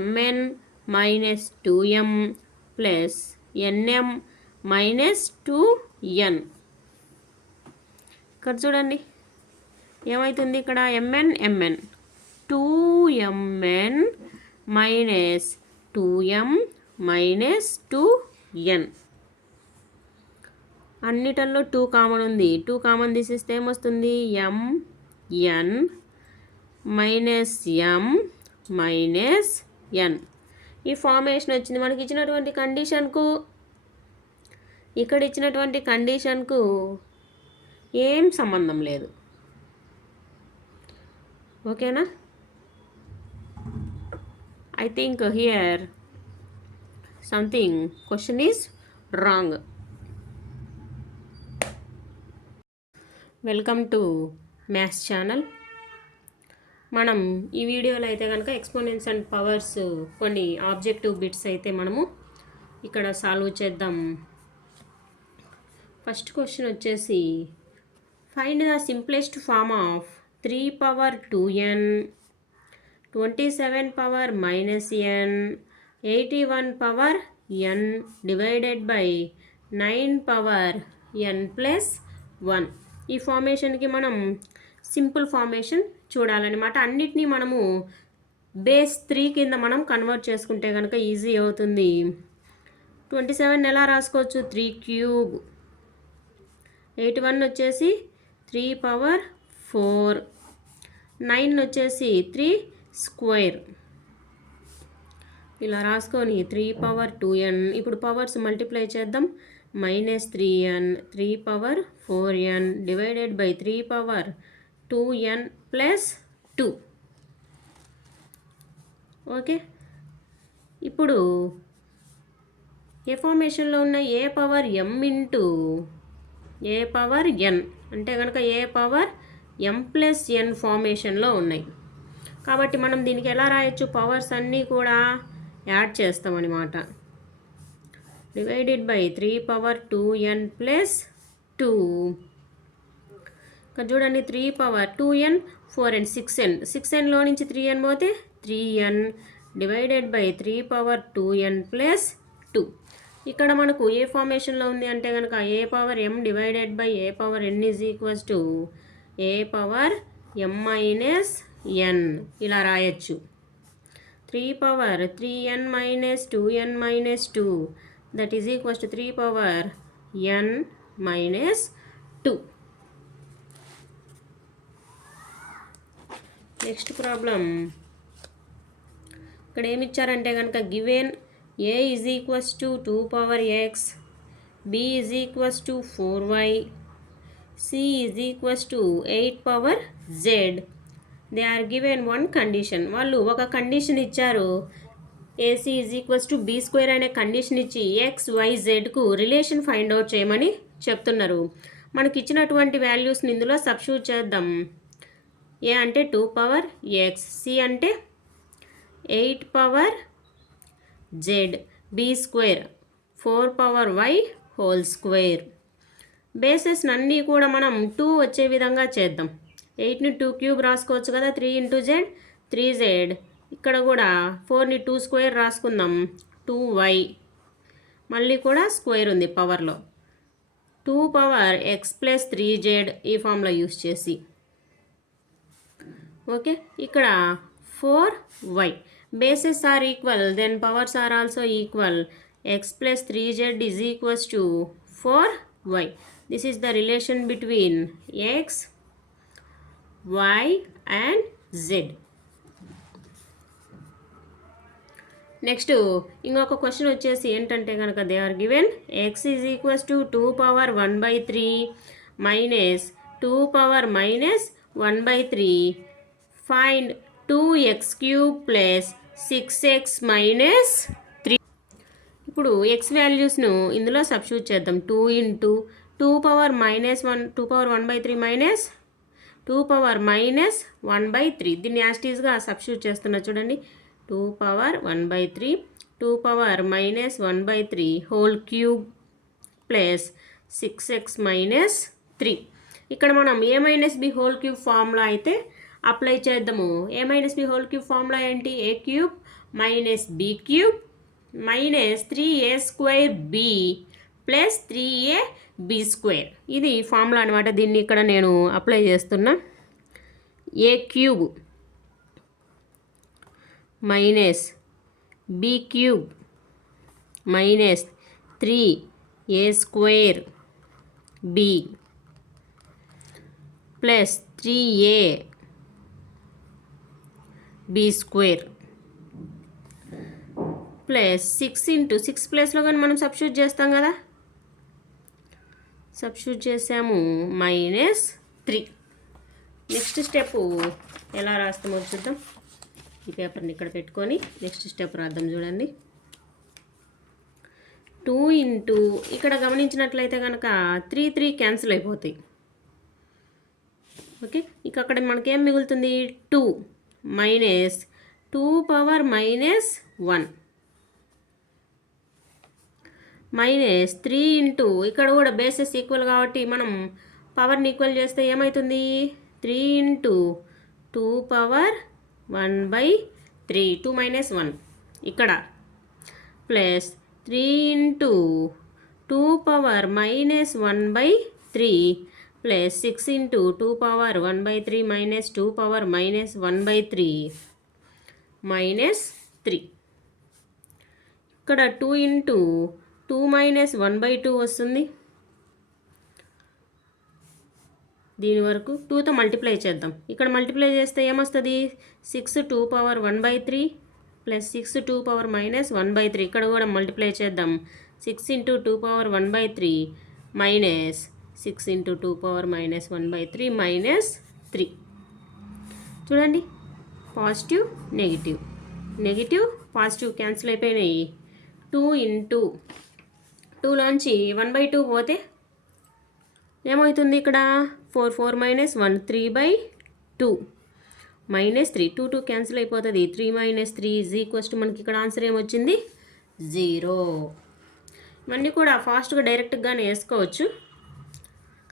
mn minus 2m plus nm minus 2n. ఇక్కడ చూడండి ఏమవుతుంది, ఇక్కడ mn 2mn minus 2m minus 2n. అన్నిటల్లో 2 common ఉంది, 2 common తీసేస్తే ఏమొస్తుంది, mn minus m minus n. ఈ ఫార్మేషన్ వచ్చింది. మనకి ఇచ్చినటువంటి కండిషన్కు, ఇక్కడ ఇచ్చినటువంటి కండిషన్కు ఏం సంబంధం లేదు. ఓకేనా, I think here something question is wrong. Welcome to maths channel. మనం ఈ వీడియోలో అయితే కనుక ఎక్స్పోనెంట్స్ అండ్ పవర్స్ కొన్ని ఆబ్జెక్టివ్ బిట్స్ అయితే మనము ఇక్కడ సాల్వ్ చేద్దాం. ఫస్ట్ క్వశ్చన్ వచ్చేసి find the simplest form of 3⁻2n 27⁻n 81⁻n divided by 9⁻n+1. ఈ ఫార్మేషన్కి మనం సింపుల్ ఫార్మేషన్ చూడాలన్నమాట. అన్నిటినీ మనము బేస్ 3 కింద మనం కన్వర్ట్ చేసుకుంటే కనుక ఈజీ అవుతుంది. 27 ఎలా రాసుకోవచ్చు, 3³ 81 వచ్చేసి 3⁴, 9 వచ్చేసి 3² ఇలా రాసుకొని 3⁻2n. ఇప్పుడు పవర్స్ మల్టిప్లై చేద్దాం. -3n 3⁻4n divided by 3⁻2n+2. Okay, ఇప్పుడు ఏ ఫార్మేషన్లో ఉన్న a⁴m ఇంటూ a⁴n అంటే కనుక a⁴m+n ఫార్మేషన్లో ఉన్నాయి. కాబట్టి మనం దీనికి ఎలా రాయొచ్చు, పవర్స్ అన్నీ కూడా యాడ్ చేస్తామన్నమాట. Divided by 3⁻2n+2. ఇక్కడ చూడండి 3⁻2n 4n 6n 6nలో నుంచి 3n పోతే 3n డివైడెడ్ బై 3⁻2n+2. ఇక్కడ మనకు ఏ ఫార్మేషన్లో ఉంది అంటే కనుక a⁴m divided by a⁴n is equals to a⁴m - n ఇలా రాయొచ్చు. 3 power 3n minus 2n minus 2, that is equals to 3 power n minus 2. Next problem ఇక్కడ ఏమి ఇచ్చారంటే కనుక given a is equals to 2 power x, b is equals to 4y, c is equals to 8 power z. They are given one condition. వాళ్ళు ఒక condition ఇచ్చారు, ac is equals to b square అనే condition ఇచ్చి XYZకు relation find out చేయమని చెప్తున్నారు. మనకి ఇచ్చినటువంటి వాల్యూస్ని ఇందులో సబ్స్టిట్యూట్ చేద్దాం. ఏ అంటే 2 power x, సి అంటే 8 power z, b square 4 power y whole square. Bases అన్నీ కూడా మనం 2 వచ్చే విధంగా చేద్దాం. 8ని 2 క్యూబ్ రాసుకోవచ్చు కదా, 3 ఇంటూ జెడ్ 3z. ఇక్కడ కూడా 4ని 2 స్క్వేర్ రాసుకుందాం, 2y. మళ్ళీ కూడా స్క్వేర్ ఉంది పవర్లో, 2 power x ప్లస్ 3z ఈ ఫామ్లో యూస్ చేసి. ఓకే, ఇక్కడ 4y. Bases are equal, then powers are also equal. x plus 3z is equals to 4y. This is the relation between x, y and z. Next ఇంకొక question వచ్చేసి ఏంటంటే కనుక they are given x is equals to 2 power 1/3 minus 2 power minus 1/3. Find 2x cube plus 6x minus 3. ఇప్పుడు x వాల్యూస్ను ఇందులో substitute చేద్దాం. 2 into 2 power minus 1, 2 power 1/3 minus 2 power minus 1/3. దీన్ని యాస్టీస్గా substitute చేస్తున్నా చూడండి. 2 power 1/3, 2 power minus 1/3 whole cube plus 6x minus 3. ఇక్కడ మనం a minus b whole cube formula అయితే అప్లై చేద్దాము. a minus b whole cube formula ఏంటి? a cube minus b cube minus 3a square b plus 3ab square. ఇది formula అనమాట. దీన్ని ఇక్కడ నేను అప్లై చేస్తున్నా. a cube minus b cube minus 3a square b plus 3ab square plus 6 into 6 ప్లేస్లో కానీ మనం సబ్స్టిట్యూట్ చేస్తాం కదా, సబ్స్టిట్యూట్ చేసాము మైనస్ 3. నెక్స్ట్ స్టెప్ ఎలా రాస్తామో చూద్దాం. ఈ పేపర్ని ఇక్కడ పెట్టుకొని నెక్స్ట్ స్టెప్ రాద్దాం. చూడండి, 2 ఇంటూ ఇక్కడ గమనించినట్లయితే కనుక 3 క్యాన్సిల్ అయిపోతాయి. ఓకే, ఇక అక్కడ మనకేం మిగులుతుంది? 2 minus 2 power minus 1 minus 3 into ఇక్కడ కూడా బేసెస్ ఈక్వల్ కాబట్టి మనం పవర్ని ఈక్వల్ చేస్తే ఏమవుతుంది? 3 ఇంటూ 2 power 1/3, 2 మైనస్ 1 ఇక్కడ plus 3 into 2 power minus 1/3 plus 6 into 2 power 1/3 minus 2 power minus 1/3 minus 3. ఇక్కడ 2 ఇంటూ 2 మైనస్ 1/2 వస్తుంది. దీని వరకు 2తో మల్టిప్లై చేద్దాం. ఇక్కడ మల్టిప్లై చేస్తే ఏమొస్తుంది? 6 2 power 1/3 ప్లస్ 6 2 power మైనస్ 1/3. ఇక్కడ కూడా మల్టిప్లై చేద్దాం. 6 into 2 power 1/3 minus 6 into 2 power minus 1/3 minus 3. చూడండి, positive negative, negative positive cancel అయిపోయినాయి. 2 ఇంటూ 2లోంచి 1/2 పోతే ఏమవుతుంది? ఇక్కడ 4 మైనస్ 1 3/2 మైనస్ 3. 2 క్యాన్సిల్ అయిపోతుంది. 3 మైనస్ 3 ఈజ్ ఈక్వల్స్ టు మనకి ఇక్కడ ఆన్సర్ ఏమొచ్చింది? 0. ఇవన్నీ కూడా ఫాస్ట్గా డైరెక్ట్గానే వేసుకోవచ్చు,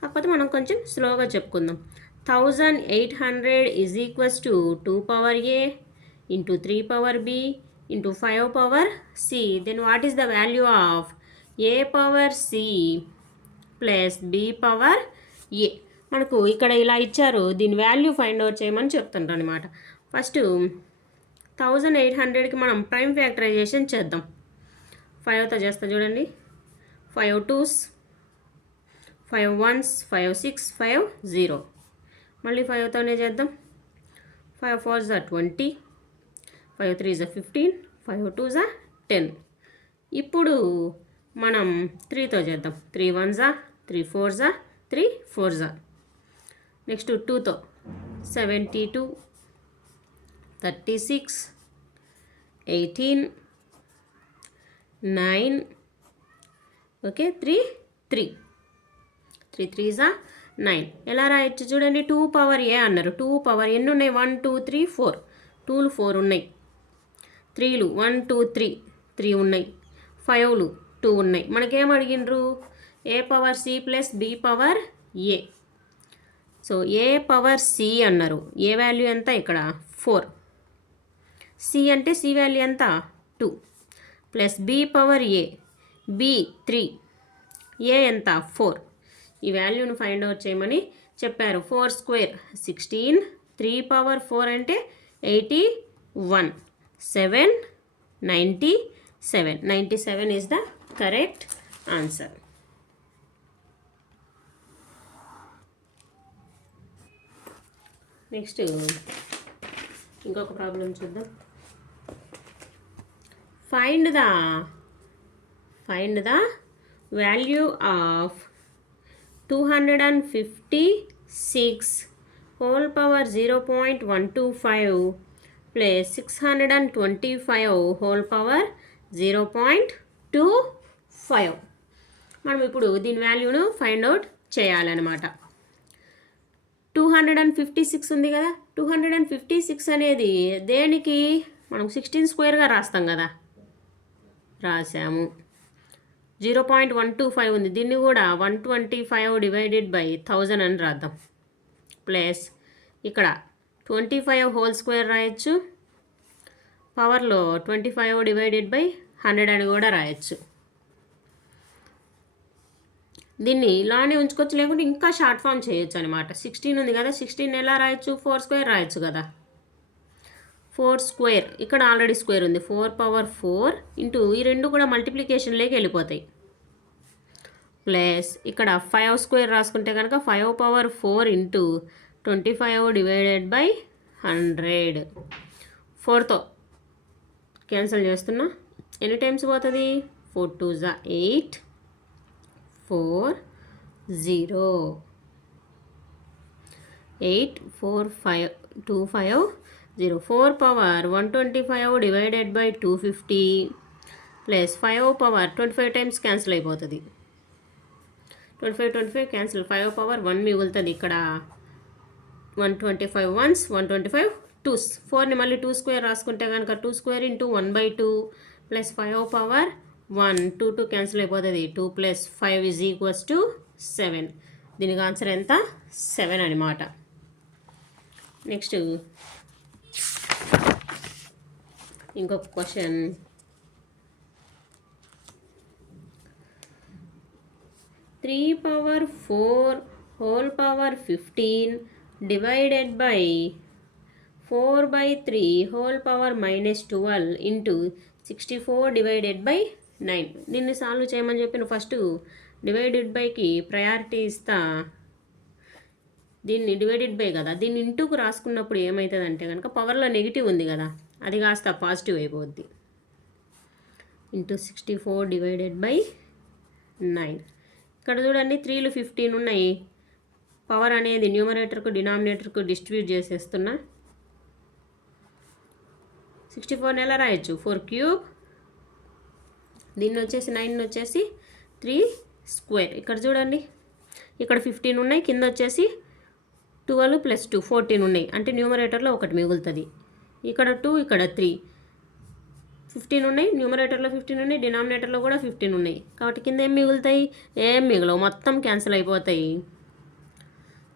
కాకపోతే మనం కొంచెం స్లోగా చెప్పుకుందాం. 1800 is equals to 2 power a into 3 power b into 5 power c. Then what is the value of a power c plus b power a? మనకు ఇక్కడ ఇలా ఇచ్చారు, దీని వాల్యూ ఫైండ్ అవుట్ చేయమని చెప్తుంటారు అనమాట. ఫస్ట్ 1800కి మనం ప్రైమ్ ఫ్యాక్టరైజేషన్ చేద్దాం. 5తో చేస్తా చూడండి. 5 2s, 5 1s, 5 6, 5 0. మళ్ళీ 5తోనే చేద్దాం. 5 4s are 20, 5 3s are 15, 5 2s are 10. ఇప్పుడు మనం 3తో చేద్దాం. 3 1s are 3 4s are 3 4s are. Next 2తో 72, 36, 18, 9, ఓకే 3 3 3 3s are 9. ఎలా రాయొచ్చు చూడండి. 2 పవర్ ఏ అన్నారు. 2 పవర్ ఎన్ని ఉన్నాయి? 1 2 3 4. 2లు 4 ఉన్నాయి. 3లు 1 2 3 3 ఉన్నాయి. 5లు 2 ఉన్నాయి. మనకేం అడిగినరు? A power c plus b power a. So a power c అన్నారు. ఏ వాల్యూ ఎంత? ఇక్కడ 4. సి అంటే సి వాల్యూ ఎంత? 2 ప్లస్ బి పవర్ ఏ. బి 3. ఏ ఎంత? 4. ఈ వాల్యూను ఫైండ్ అవుట్ చేయమని చెప్పారు. 4 స్క్వేర్ 16, 3 పవర్ 4 అంటే 81, 7 97. 97 is the correct answer. Next ఇంకొక ప్రాబ్లం చూద్దాం. Find the value of 256 whole power 0.125 plus 625 whole power 0.25. మనం ఇప్పుడు దీని వాల్యూను ఫైండ్ అవుట్ చేయాలన్నమాట. 256 ఉంది కదా. 256 అనేది దేనికి? మనం 16 స్క్వేర్గా రాస్తాం కదా. రాసాము. 0.125 ఉంది. దీన్ని కూడా 125 డివైడెడ్ బై 1000 అని రాద్దాం. ప్లస్ ఇక్కడ 25 హోల్ స్క్వేర్ రాయొచ్చు. పవర్లో 25 డివైడెడ్ బై 100 అని కూడా రాయొచ్చు. దీన్ని ఇలానే ఉంచుకోవచ్చు, లేకుంటే ఇంకా షార్ట్ ఫామ్ చేయొచ్చు అనమాట. 16 ఉంది కదా. 16 ఎలా రాయొచ్చు? 4 స్క్వేర్ రాయొచ్చు కదా. 4 స్క్వేర్ ఇక్కడ ఆల్రెడీ స్క్వేర్ ఉంది. 4 పవర్ 4 ఇంటూ ఈ రెండు కూడా మల్టిప్లికేషన్లోకి వెళ్ళిపోతాయి. ప్లస్ ఇక్కడ 5 స్క్వేర్ రాసుకుంటే కనుక 5 పవర్ 4 ఇంటూ 25 డివైడెడ్ బై 100. 4తో క్యాన్సిల్ చేస్తున్నా. ఎన్ని టైమ్స్ పోతుంది? 4 2s are 8, 4 0, 8 4 5 2 5 0. 4 power 125 divided by 250 plus 5 power 25 times cancel అయిపోతుంది. 25 క్యాన్సిల్. 5 పవర్ 1 మిగులుతుంది. ఇక్కడ 125 1s, 125 2s. 4ని మళ్ళీ 2 స్క్వేర్ రాసుకుంటే కనుక 2 square into 1/2 plus 5 power 1 2 2 cancel అయిపోతుంది. 2 ప్లస్ 5 ఈజ్ ఈక్వల్స్ టు 7. దీనికి ఆన్సర్ ఎంత? 7 అనమాట. నెక్స్ట్ ఇంకొక question. 3 power 4 whole power 15 divided by 4/3 whole power -12 into 64 divided by 9. దీన్ని సాల్వ్ చేయమని చెప్పిన ఫస్ట్ డివైడెడ్ బైకి ప్రయారిటీ ఇస్తా. దీన్ని డివైడెడ్ బై కదా, దీన్ని ఇంటూకు రాసుకున్నప్పుడు ఏమవుతుంది అంటే కనుక పవర్లో నెగిటివ్ ఉంది కదా, అది కాస్త పాజిటివ్ అయిపోద్ది. Into 64 divided by 9. ఇక్కడ చూడండి 3లు 15 ఉన్నాయి. పవర్ అనేది న్యూమరేటర్కు డినామినేటర్కు డిస్ట్రిబ్యూట్ చేసేస్తున్నా. 64 ఎలా రాయొచ్చు? 4 క్యూబ్. దీన్ని వచ్చేసి 9 వచ్చేసి 3 స్క్వేర్. ఇక్కడ చూడండి ఇక్కడ 15 ఉన్నాయి, కింద వచ్చేసి 12 ప్లస్ 2 14 ఉన్నాయి. అంటే న్యూమరేటర్లో ఒకటి మిగులుతుంది. ఇక్కడ 2 ఇక్కడ 3 15 ఉన్నాయి. న్యూమరేటర్లో 15 ఉన్నాయి, డినామినేటర్లో కూడా 15 ఉన్నాయి. కాబట్టి కింద ఏం మిగులుతాయి? ఏం మిగలవు, మొత్తం క్యాన్సిల్ అయిపోతాయి.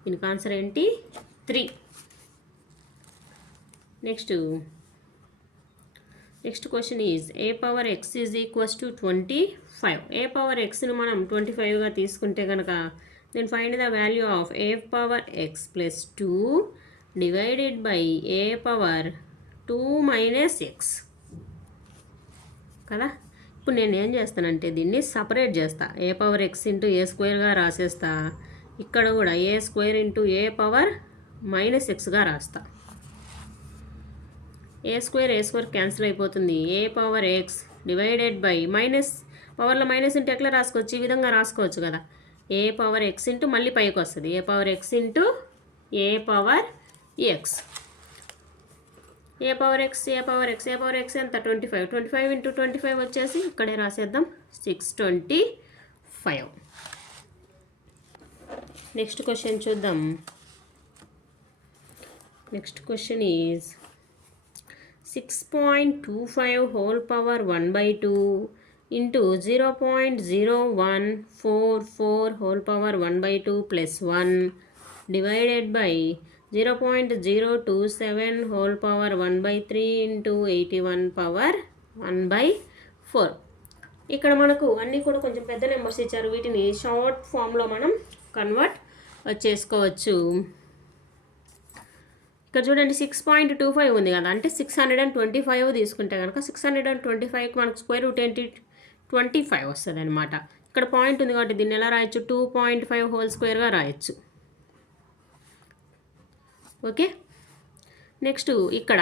దీనికి ఆన్సర్ ఏంటి? 3. Next question is a power x is equals to 25. A power ఎక్స్ని మనం 25గా తీసుకుంటే కనుక then find the value of a power x plus 2 divided by a power 2 minus x కదా. ఇప్పుడు నేను ఏం చేస్తానంటే దీన్ని సపరేట్ చేస్తా. A power x into a స్క్వేర్గా రాసేస్తా. ఇక్కడ కూడా a square into a power minus ఎక్స్గా రాస్తా. ఏ స్క్వేర్ క్యాన్సిల్ అయిపోతుంది. A power X divided by minus పవర్లో మైనస్ ఇంటూ ఎట్లా రాసుకోవచ్చు, ఈ విధంగా రాసుకోవచ్చు కదా. ఏ పవర్ ఎక్స్ ఇంటూ మళ్ళీ పైకి వస్తుంది. ఏ power x into a power X. A power X ఎంత 25 ఇంటూ 25 వచ్చేసి ఇక్కడే రాసేద్దాం 625. నెక్స్ట్ క్వశ్చన్ చూద్దాం. Next question is 6.25 whole power 1/2 into 0.0144 whole power 1/2 plus 1 divided by 0.027 whole power 1/3 into 81 power 1/4. ఇక్కడ మనకు అన్నీ కూడా కొంచెం పెద్ద నెంబర్స్ ఇచ్చారు. వీటిని షార్ట్ ఫామ్లో మనం కన్వర్ట్ చేసుకోవచ్చు. ఇక్కడ చూడండి 6.25 ఉంది కదా, అంటే 625 తీసుకుంటే కనుక 625కి మనకు స్క్వేర్ రూట్ ఏంటి 25 వస్తుంది అనమాట. ఇక్కడ పాయింట్ ఉంది కాబట్టి దీన్ని ఎలా రాయొచ్చు, 2.5 హోల్ స్క్వేర్గా రాయొచ్చు. ఓకే. నెక్స్ట్ ఇక్కడ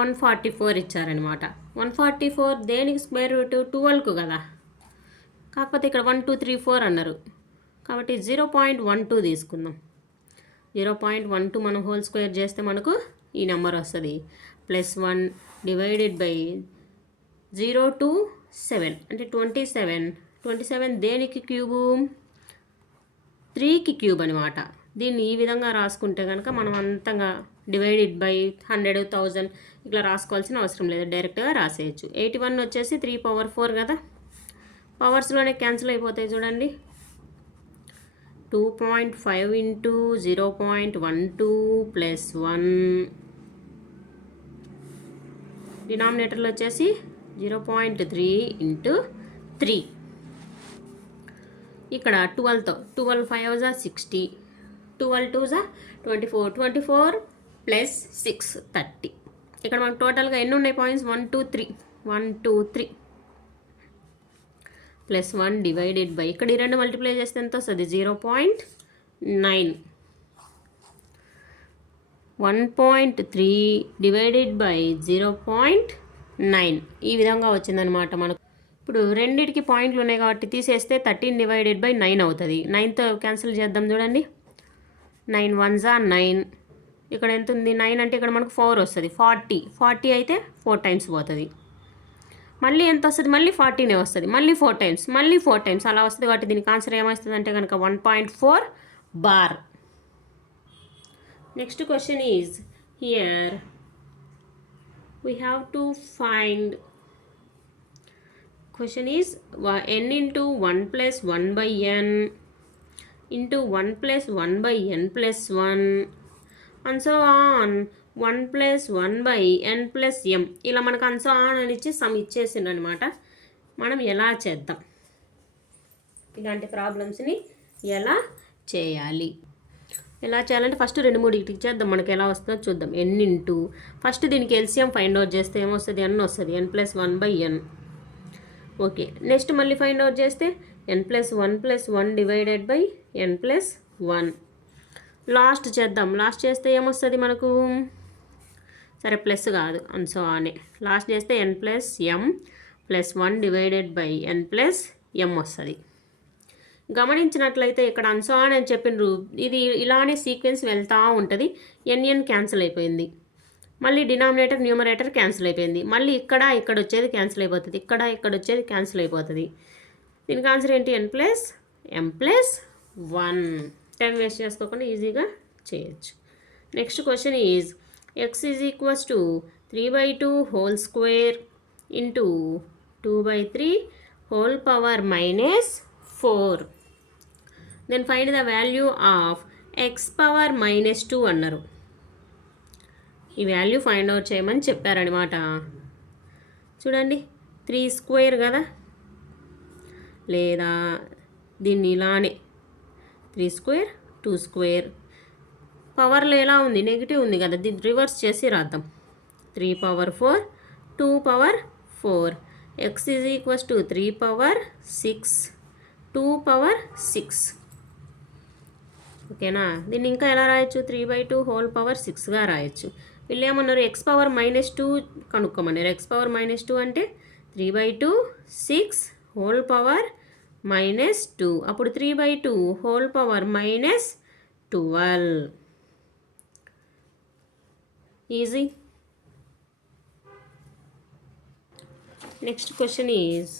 144 ఇచ్చారనమాట. 144 దేనికి స్క్వేర్ రూట్ 12కు కదా, కాకపోతే ఇక్కడ 1 2 3 4 అన్నారు కాబట్టి 0.12 తీసుకుందాం. 0.12 మనం హోల్ స్క్వేర్ చేస్తే మనకు ఈ నెంబర్ వస్తుంది. ప్లస్ 1 డివైడెడ్ బై 0 to 7 అంటే 27 దేనికి క్యూబు 3కి క్యూబ్ అనమాట. దీన్ని ఈ విధంగా రాసుకుంటే కనుక మనం అంతగా డివైడెడ్ బై 100 1000 ఇట్లా రాసుకోవాల్సిన అవసరం లేదు, డైరెక్ట్గా రాసేయచ్చు. 81 వచ్చేసి 3/4 కదా, పవర్స్లోనే క్యాన్సిల్ అయిపోతాయి చూడండి. 2.5 ఇంటూ 0.12 ప్లస్ 1 డినామినేటర్లో వచ్చేసి 0.3 ఇంటూ 3. ఇక్కడ 12తో 12 5 60, 12 2 24 ప్లస్ 6 30. ఇక్కడ మనకు టోటల్గా ఎన్ని ఉన్నాయి పాయింట్స్ 1 2 3 ప్లస్ 1 డివైడెడ్ బై ఇక్కడ ఈ రెండు మల్టిప్లై చేస్తే ఎంత వస్తుంది 0.9. 1.3 డివైడెడ్ బై 0.9 ఈ విధంగా వచ్చిందనమాట మనకు. ఇప్పుడు రెండింటికి పాయింట్లు ఉన్నాయి కాబట్టి తీసేస్తే 13 డివైడెడ్ బై 9 అవుతుంది. 9తో క్యాన్సిల్ చేద్దాం చూడండి. 9 1s 9. ఇక్కడ ఎంత ఉంది 9 అంటే ఇక్కడ మనకు 4 వస్తుంది. 40 అయితే 4 టైమ్స్ పోతుంది. మళ్ళీ ఎంత వస్తుంది, మళ్ళీ 40నే వస్తుంది. మళ్ళీ 4 టైమ్స్ అలా వస్తుంది కాబట్టి దీనికి ఆన్సర్ ఏమవుతుంది అంటే కనుక 1.4 bar. Next question is here we have to find. Question is n into 1 plus 1 by n into 1 plus 1 by n plus 1 and so on 1 plus 1 by n plus m ఇలా మనకు అన్సో on అని ఇచ్చి some ఇచ్చేసిండ్రు అనమాట. మనం ఎలా చేద్దాం, ఇలాంటి ప్రాబ్లమ్స్ని ఎలా చేయాలి చేయాలంటే ఫస్ట్ 2 3 ఇటుకి చేద్దాం. మనకి ఎలా వస్తుందో చూద్దాం. n ఇంటూ ఫస్ట్ దీనికి ఎల్సిఎం ఫైండ్ అవుట్ చేస్తే ఏమొస్తుంది, n వస్తుంది. n plus 1 by n. Okay, next మళ్ళీ ఫైండ్ అవుట్ చేస్తే n plus 1 divided by n plus 1. Last చేద్దాం. లాస్ట్ చేస్తే ఏమొస్తుంది మనకు, సరే ప్లస్ కాదు సో ఆనే లాస్ట్ చేస్తే n plus m plus 1 divided by n plus m వస్తుంది. గమనించినట్లయితే ఇక్కడ అన్సో అని చెప్పిండ్రు, ఇది ఇలానే సీక్వెన్స్ వెళ్తూ ఉంటుంది. n క్యాన్సిల్ అయిపోయింది, మళ్ళీ డినామినేటర్ న్యూమరేటర్ క్యాన్సిల్ అయిపోయింది, మళ్ళీ ఇక్కడ వచ్చేది క్యాన్సిల్ అయిపోతుంది, ఇక్కడ వచ్చేది క్యాన్సిల్ అయిపోతుంది. దీనికి ఆన్సర్ ఏంటి n plus m plus 1. Time waste చేసుకోకుండా ఈజీగా చేయొచ్చు. Next question is x is equals to 3/2 whole square into 2/3 whole power -4. Then find the value of x power -2 అన్నారు. ఈ వాల్యూ ఫైండ్ అవుట్ చేయమని చెప్పారనమాట. చూడండి 3 స్క్వేర్ కదా, లేదా దీన్ని ఇలానే 3 స్క్వేర్ 2 స్క్వేర్ పవర్లో ఎలా ఉంది, నెగిటివ్ ఉంది కదా, దీన్ని రివర్స్ చేసి రాద్దాం. 3 power 4, 2 power 4, x is equals to 3 power 6, 2 power 6. ఓకేనా? దీన్ని ఇంకా ఎలా రాయొచ్చు, 3/2 హోల్ పవర్ 6గా రాయొచ్చు. వీళ్ళు ఏమన్నారు, ఎక్స్ పవర్ -2 కనుక్కోమన్నారు. ఎక్స్ పవర్ -2 అంటే 3/2 6 హోల్ పవర్ -2. అప్పుడు 3/2 whole power -12. Easy. Next question is,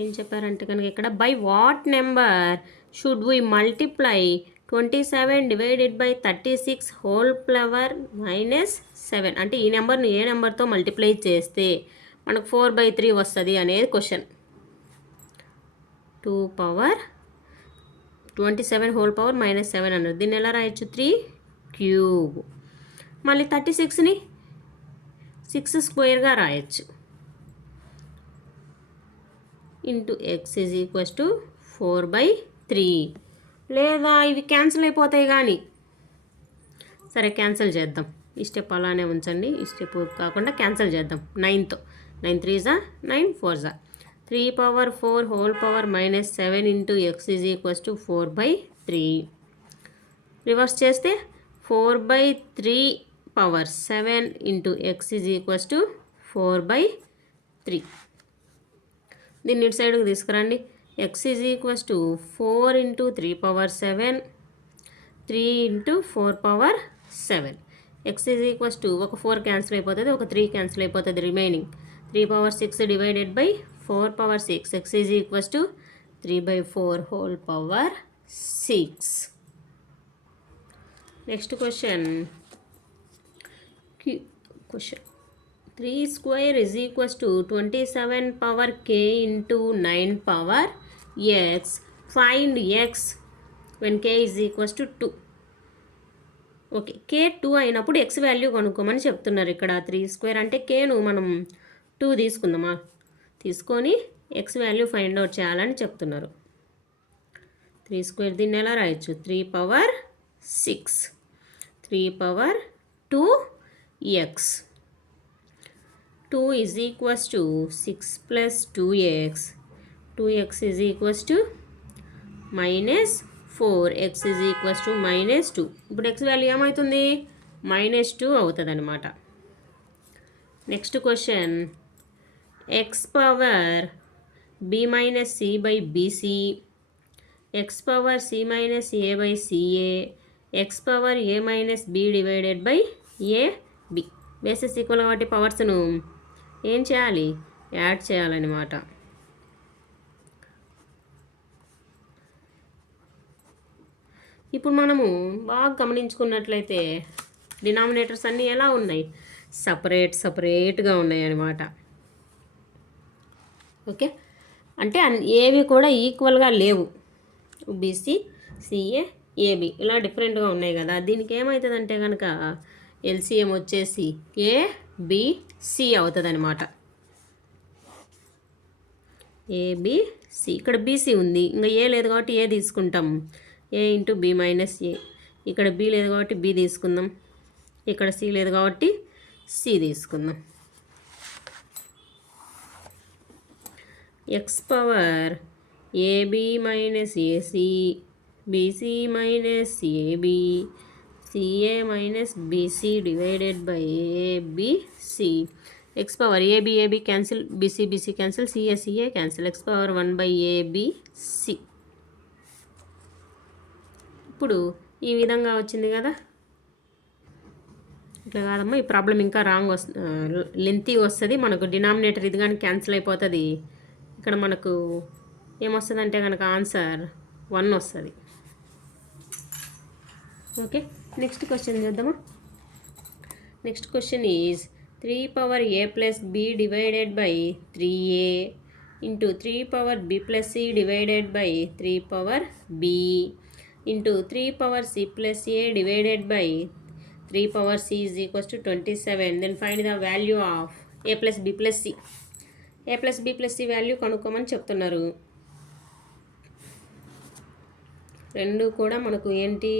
ఏం చెప్పారంటే కనుక ఇక్కడ, by what number should we multiply 27 divided by 36 whole power -7. అంటే ఈ నెంబర్ని ఏ నెంబర్తో మల్టిప్లై చేస్తే మనకు 4/3 వస్తుంది అనేది క్వశ్చన్. 2 power 27 హోల్ పవర్ -7 అన్నారు. దీన్ని ఎలా రాయొచ్చు, 3 cube. మళ్ళీ 36ని 6 స్క్వేర్గా రాయొచ్చు. Into X is equals to 4/3. లేదా ఇవి క్యాన్సిల్ అయిపోతాయి కానీ, సరే క్యాన్సిల్ చేద్దాం. ఈ స్టెప్ అలానే ఉంచండి, ఈ స్టెప్ కాకుండా క్యాన్సిల్ చేద్దాం. 9తో 9 3s 9 4s. 3 power 4 whole power -7 into X is equals to 4/3. Reverse చేస్తే 4/3 power 7 into X is equals to 4/3. దీన్ని ఇటు సైడ్కి తీసుకురండి. X is equals to 4 into 3 power 7, 3 into 4 power 7. X is equals to ఒక 4 cancel అయిపోతుంది, ఒక 3 cancel అయిపోతుంది. Remaining 3 power 6 divided by 4 power 6. X is equals to 3/4 whole power 6. Next question 3 square is equals to 27 power k into 9 power x. Find x when k is equals to 2. Okay, k 2 అయినప్పుడు x value కనుక్కోమని చెప్తున్నారు ఇక్కడ. 3 square అంటే kను మనం 2 తీసుకుందామా, తీసుకొని x value find out చేయాలని చెప్తున్నారు. 3 స్క్వేర్ దీన్ని ఎలా రాయొచ్చు, 3 power 6, 3 power 2x. 2 is equals to 6 plus 2x. 2x is equals to -4. x is equals to -2. ఇప్పుడు x వాల్యూ ఏమవుతుంది, -2 అవుతుంది అనమాట. Next question, x power b minus c by bc, x power c minus a by ca, x power a minus b divided by ab. Bases equal కాబట్టి పవర్స్ను ఏం చేయాలి, add చేయాలన్నమాట. ఇప్పుడు మనము బాగా గమనించుకున్నట్లయితే డినామినేటర్స్ అన్నీ ఎలా ఉన్నాయి, సపరేట్గా ఉన్నాయి అన్నమాట. ఓకే, అంటే ఏవి కూడా ఈక్వల్గా లేవు. బీసీ, సిఏ, ఏబి ఇలా డిఫరెంట్గా ఉన్నాయి కదా. దీనికి ఏమవుతుందంటే కనుక ఎల్సిఎం వచ్చేసి ఏబిసి అవుతుంది అనమాట. ఏబిసి, ఇక్కడ బీసీ ఉంది, ఇంకా ఏ లేదు కాబట్టి ఏ తీసుకుంటాం, ఏ ఇంటూ బి మైనస్ ఏ. ఇక్కడ బి లేదు కాబట్టి బి తీసుకుందాం, ఇక్కడ సి లేదు కాబట్టి సి తీసుకుందాం. X power ab minus ac, bc minus ab, ca minus bc divided by abc. X power ab cancel, bc cancel, ca cancel, x power 1/abc. ఇప్పుడు ఈ విధంగా వచ్చింది కదా. ఇట్లా కాదమ్మా, ఈ ప్రాబ్లం ఇంకా రాంగ్ లెంతీ వస్తుంది. మనకు డినామినేటర్ ఇది కానీ క్యాన్సిల్ అయిపోతుంది. ఇక్కడ మనకు ఏమొస్తుంది అంటే కనుక ఆన్సర్ 1 వస్తుంది. ఓకే, నెక్స్ట్ క్వశ్చన్ చూద్దామా. Next question is 3 power a plus b divided by 3a into 3 power b plus c divided by 3 power b into 3 power c plus a divided by 3 power c is equals to 27. Then find the value of a plus b plus c. a plus b plus c value కనుక్కోమని చెప్తున్నారు. రెండు కూడా మనకు ఏంటి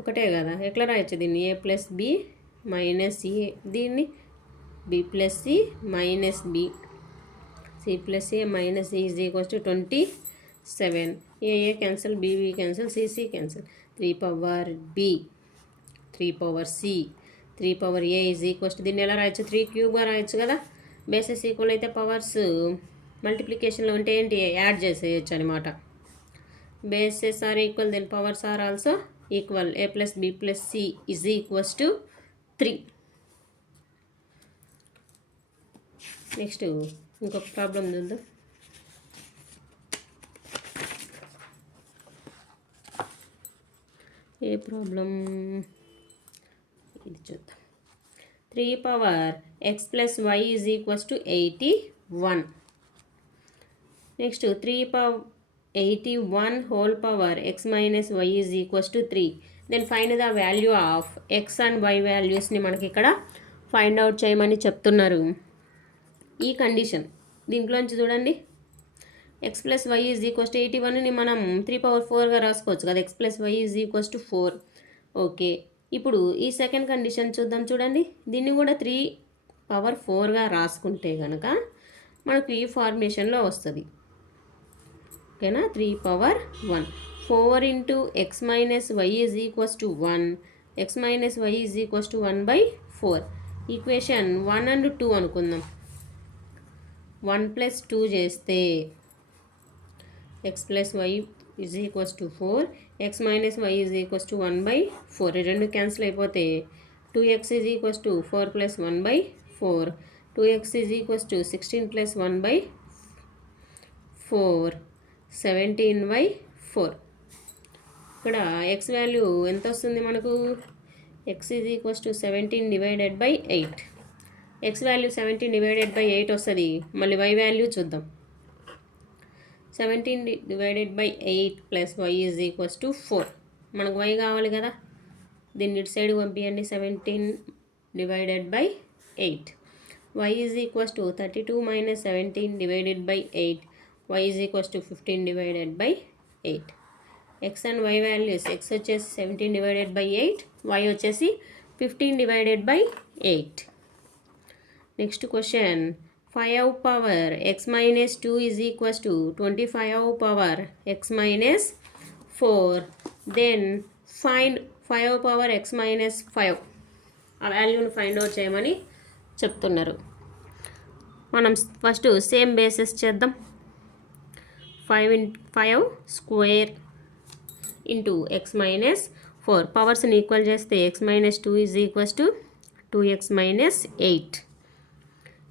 ఒకటే కదా. ఎట్లా రాయొచ్చు దీన్ని? a plus b minus a, దీన్ని b plus c minus b, c plus a minus e is equals to 27. A cancel, b cancel, c cancel. 3 power b 3 power c 3 power a is equals to, దీన్ని ఎలా రాయొచ్చు? 3 క్యూబ్గా రాయొచ్చు కదా. Bases equal అయితే powers మల్టిప్లికేషన్లో ఉంటే ఏంటి? యాడ్ చేసేయచ్చు అనమాట. bases are equal, then powers are also equal. A plus b plus c is equals to 3. Next ఇంకొక ప్రాబ్లం చూద్దాం. ఏ ప్రాబ్లం ఇది చూద్దాం. 3 power x plus y is equals to 81. Next 3 power 81 whole power x minus y is equals to 3. Then find the value of x and y వాల్యూస్ని మనకి ఇక్కడ find out చేయమని చెప్తున్నారు. ఈ కండిషన్ దీంట్లోంచి చూడండి, x plus y is equals to 81ని మనం 3 పవర్ 4గా రాసుకోవచ్చు కదా. x plus y is equals to 4. Okay, ఇప్పుడు ఈ సెకండ్ కండిషన్ చూద్దాం. చూడండి, దీన్ని కూడా 3 పవర్ 4గా రాసుకుంటే కనుక మనకు ఈ ఫార్మేషన్లో వస్తుంది. ఓకేనా? 3 power 1 4 into x minus y is equals to 1, x minus y is equals to 1/4. Equation 1 అండ్ 2 అనుకుందాం. 1 ప్లస్ 2 చేస్తే x plus y is equals to 4, x minus y is equals to 1/4. ఈ రెండు క్యాన్సిల్ అయిపోతే 2x is equals to 4 plus 1/4, 2x is equals to 16 plus 1/4, 17/4. ఇక్కడ x value ఎంత వస్తుంది మనకు? X is equals to 17 divided by 8. X value 17 divided by 8 వస్తుంది. మళ్ళీ y value చూద్దాం. 17 divided by 8 plus y is equals to 4. మనకు why కావాలి కదా, దీన్ని ఇటు సైడ్ పంపించండి. 17 divided by 8. Y is equals to 32 minus 17 divided by 8. y is equals to 15 divided by 8. x and y values, x వచ్చేసి 17 divided by 8, y వచ్చేసి 15 divided by 8. Next question, 5 power x minus 2 is equals to 25 power x minus 4. then find 5 power x minus 5. ఆ వాల్యూని find out చేయమని చెప్తున్నారు. మనం first same basis చేద్దాం. 5 square into x minus 4. పవర్స్ని equal చేస్తే x minus 2 is equals to 2x minus 8.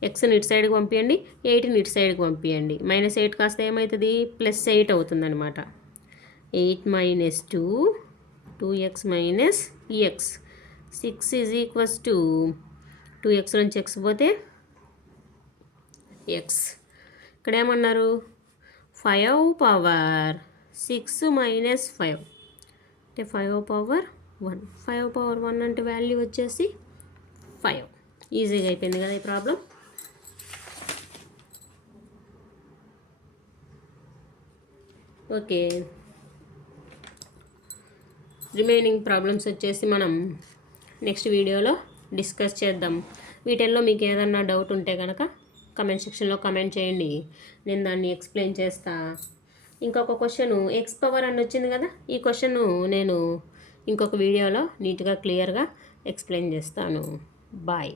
ఎక్స్ని ఇటు సైడ్కి పంపించండి, 8ని ఇటు సైడ్కి పంపించండి. -8 కాస్త ఏమవుతుంది? +8 అవుతుందన్నమాట. 8 minus 2 2x minus X. 6 is equals to 2x నుంచి ఎక్స్ పోతే ఎక్స్. ఇక్కడ ఏమన్నారు? 5 పవర్ 6 మైనస్ 5 అంటే 5 పవర్ 1. 5 పవర్ 1 అంటే వాల్యూ వచ్చేసి 5. ఈజీగా అయిపోయింది కదా ఈ ప్రాబ్లం. ఓకే, రిమైనింగ్ ప్రాబ్లమ్స్ వచ్చేసి మనం నెక్స్ట్ వీడియోలో డిస్కస్ చేద్దాం. వీటిల్లో మీకు ఏదన్నా డౌట్ ఉంటే కనుక కమెంట్ సెక్షన్లో కమెంట్ చేయండి, నేను దాన్ని ఎక్స్ప్లెయిన్ చేస్తా. ఇంకొక క్వశ్చన్ ఎక్స్ పవర్ అని వచ్చింది కదా, ఈ క్వశ్చన్ నేను ఇంకొక వీడియోలో నీట్గా క్లియర్గా ఎక్స్ప్లెయిన్ చేస్తాను. బాయ్.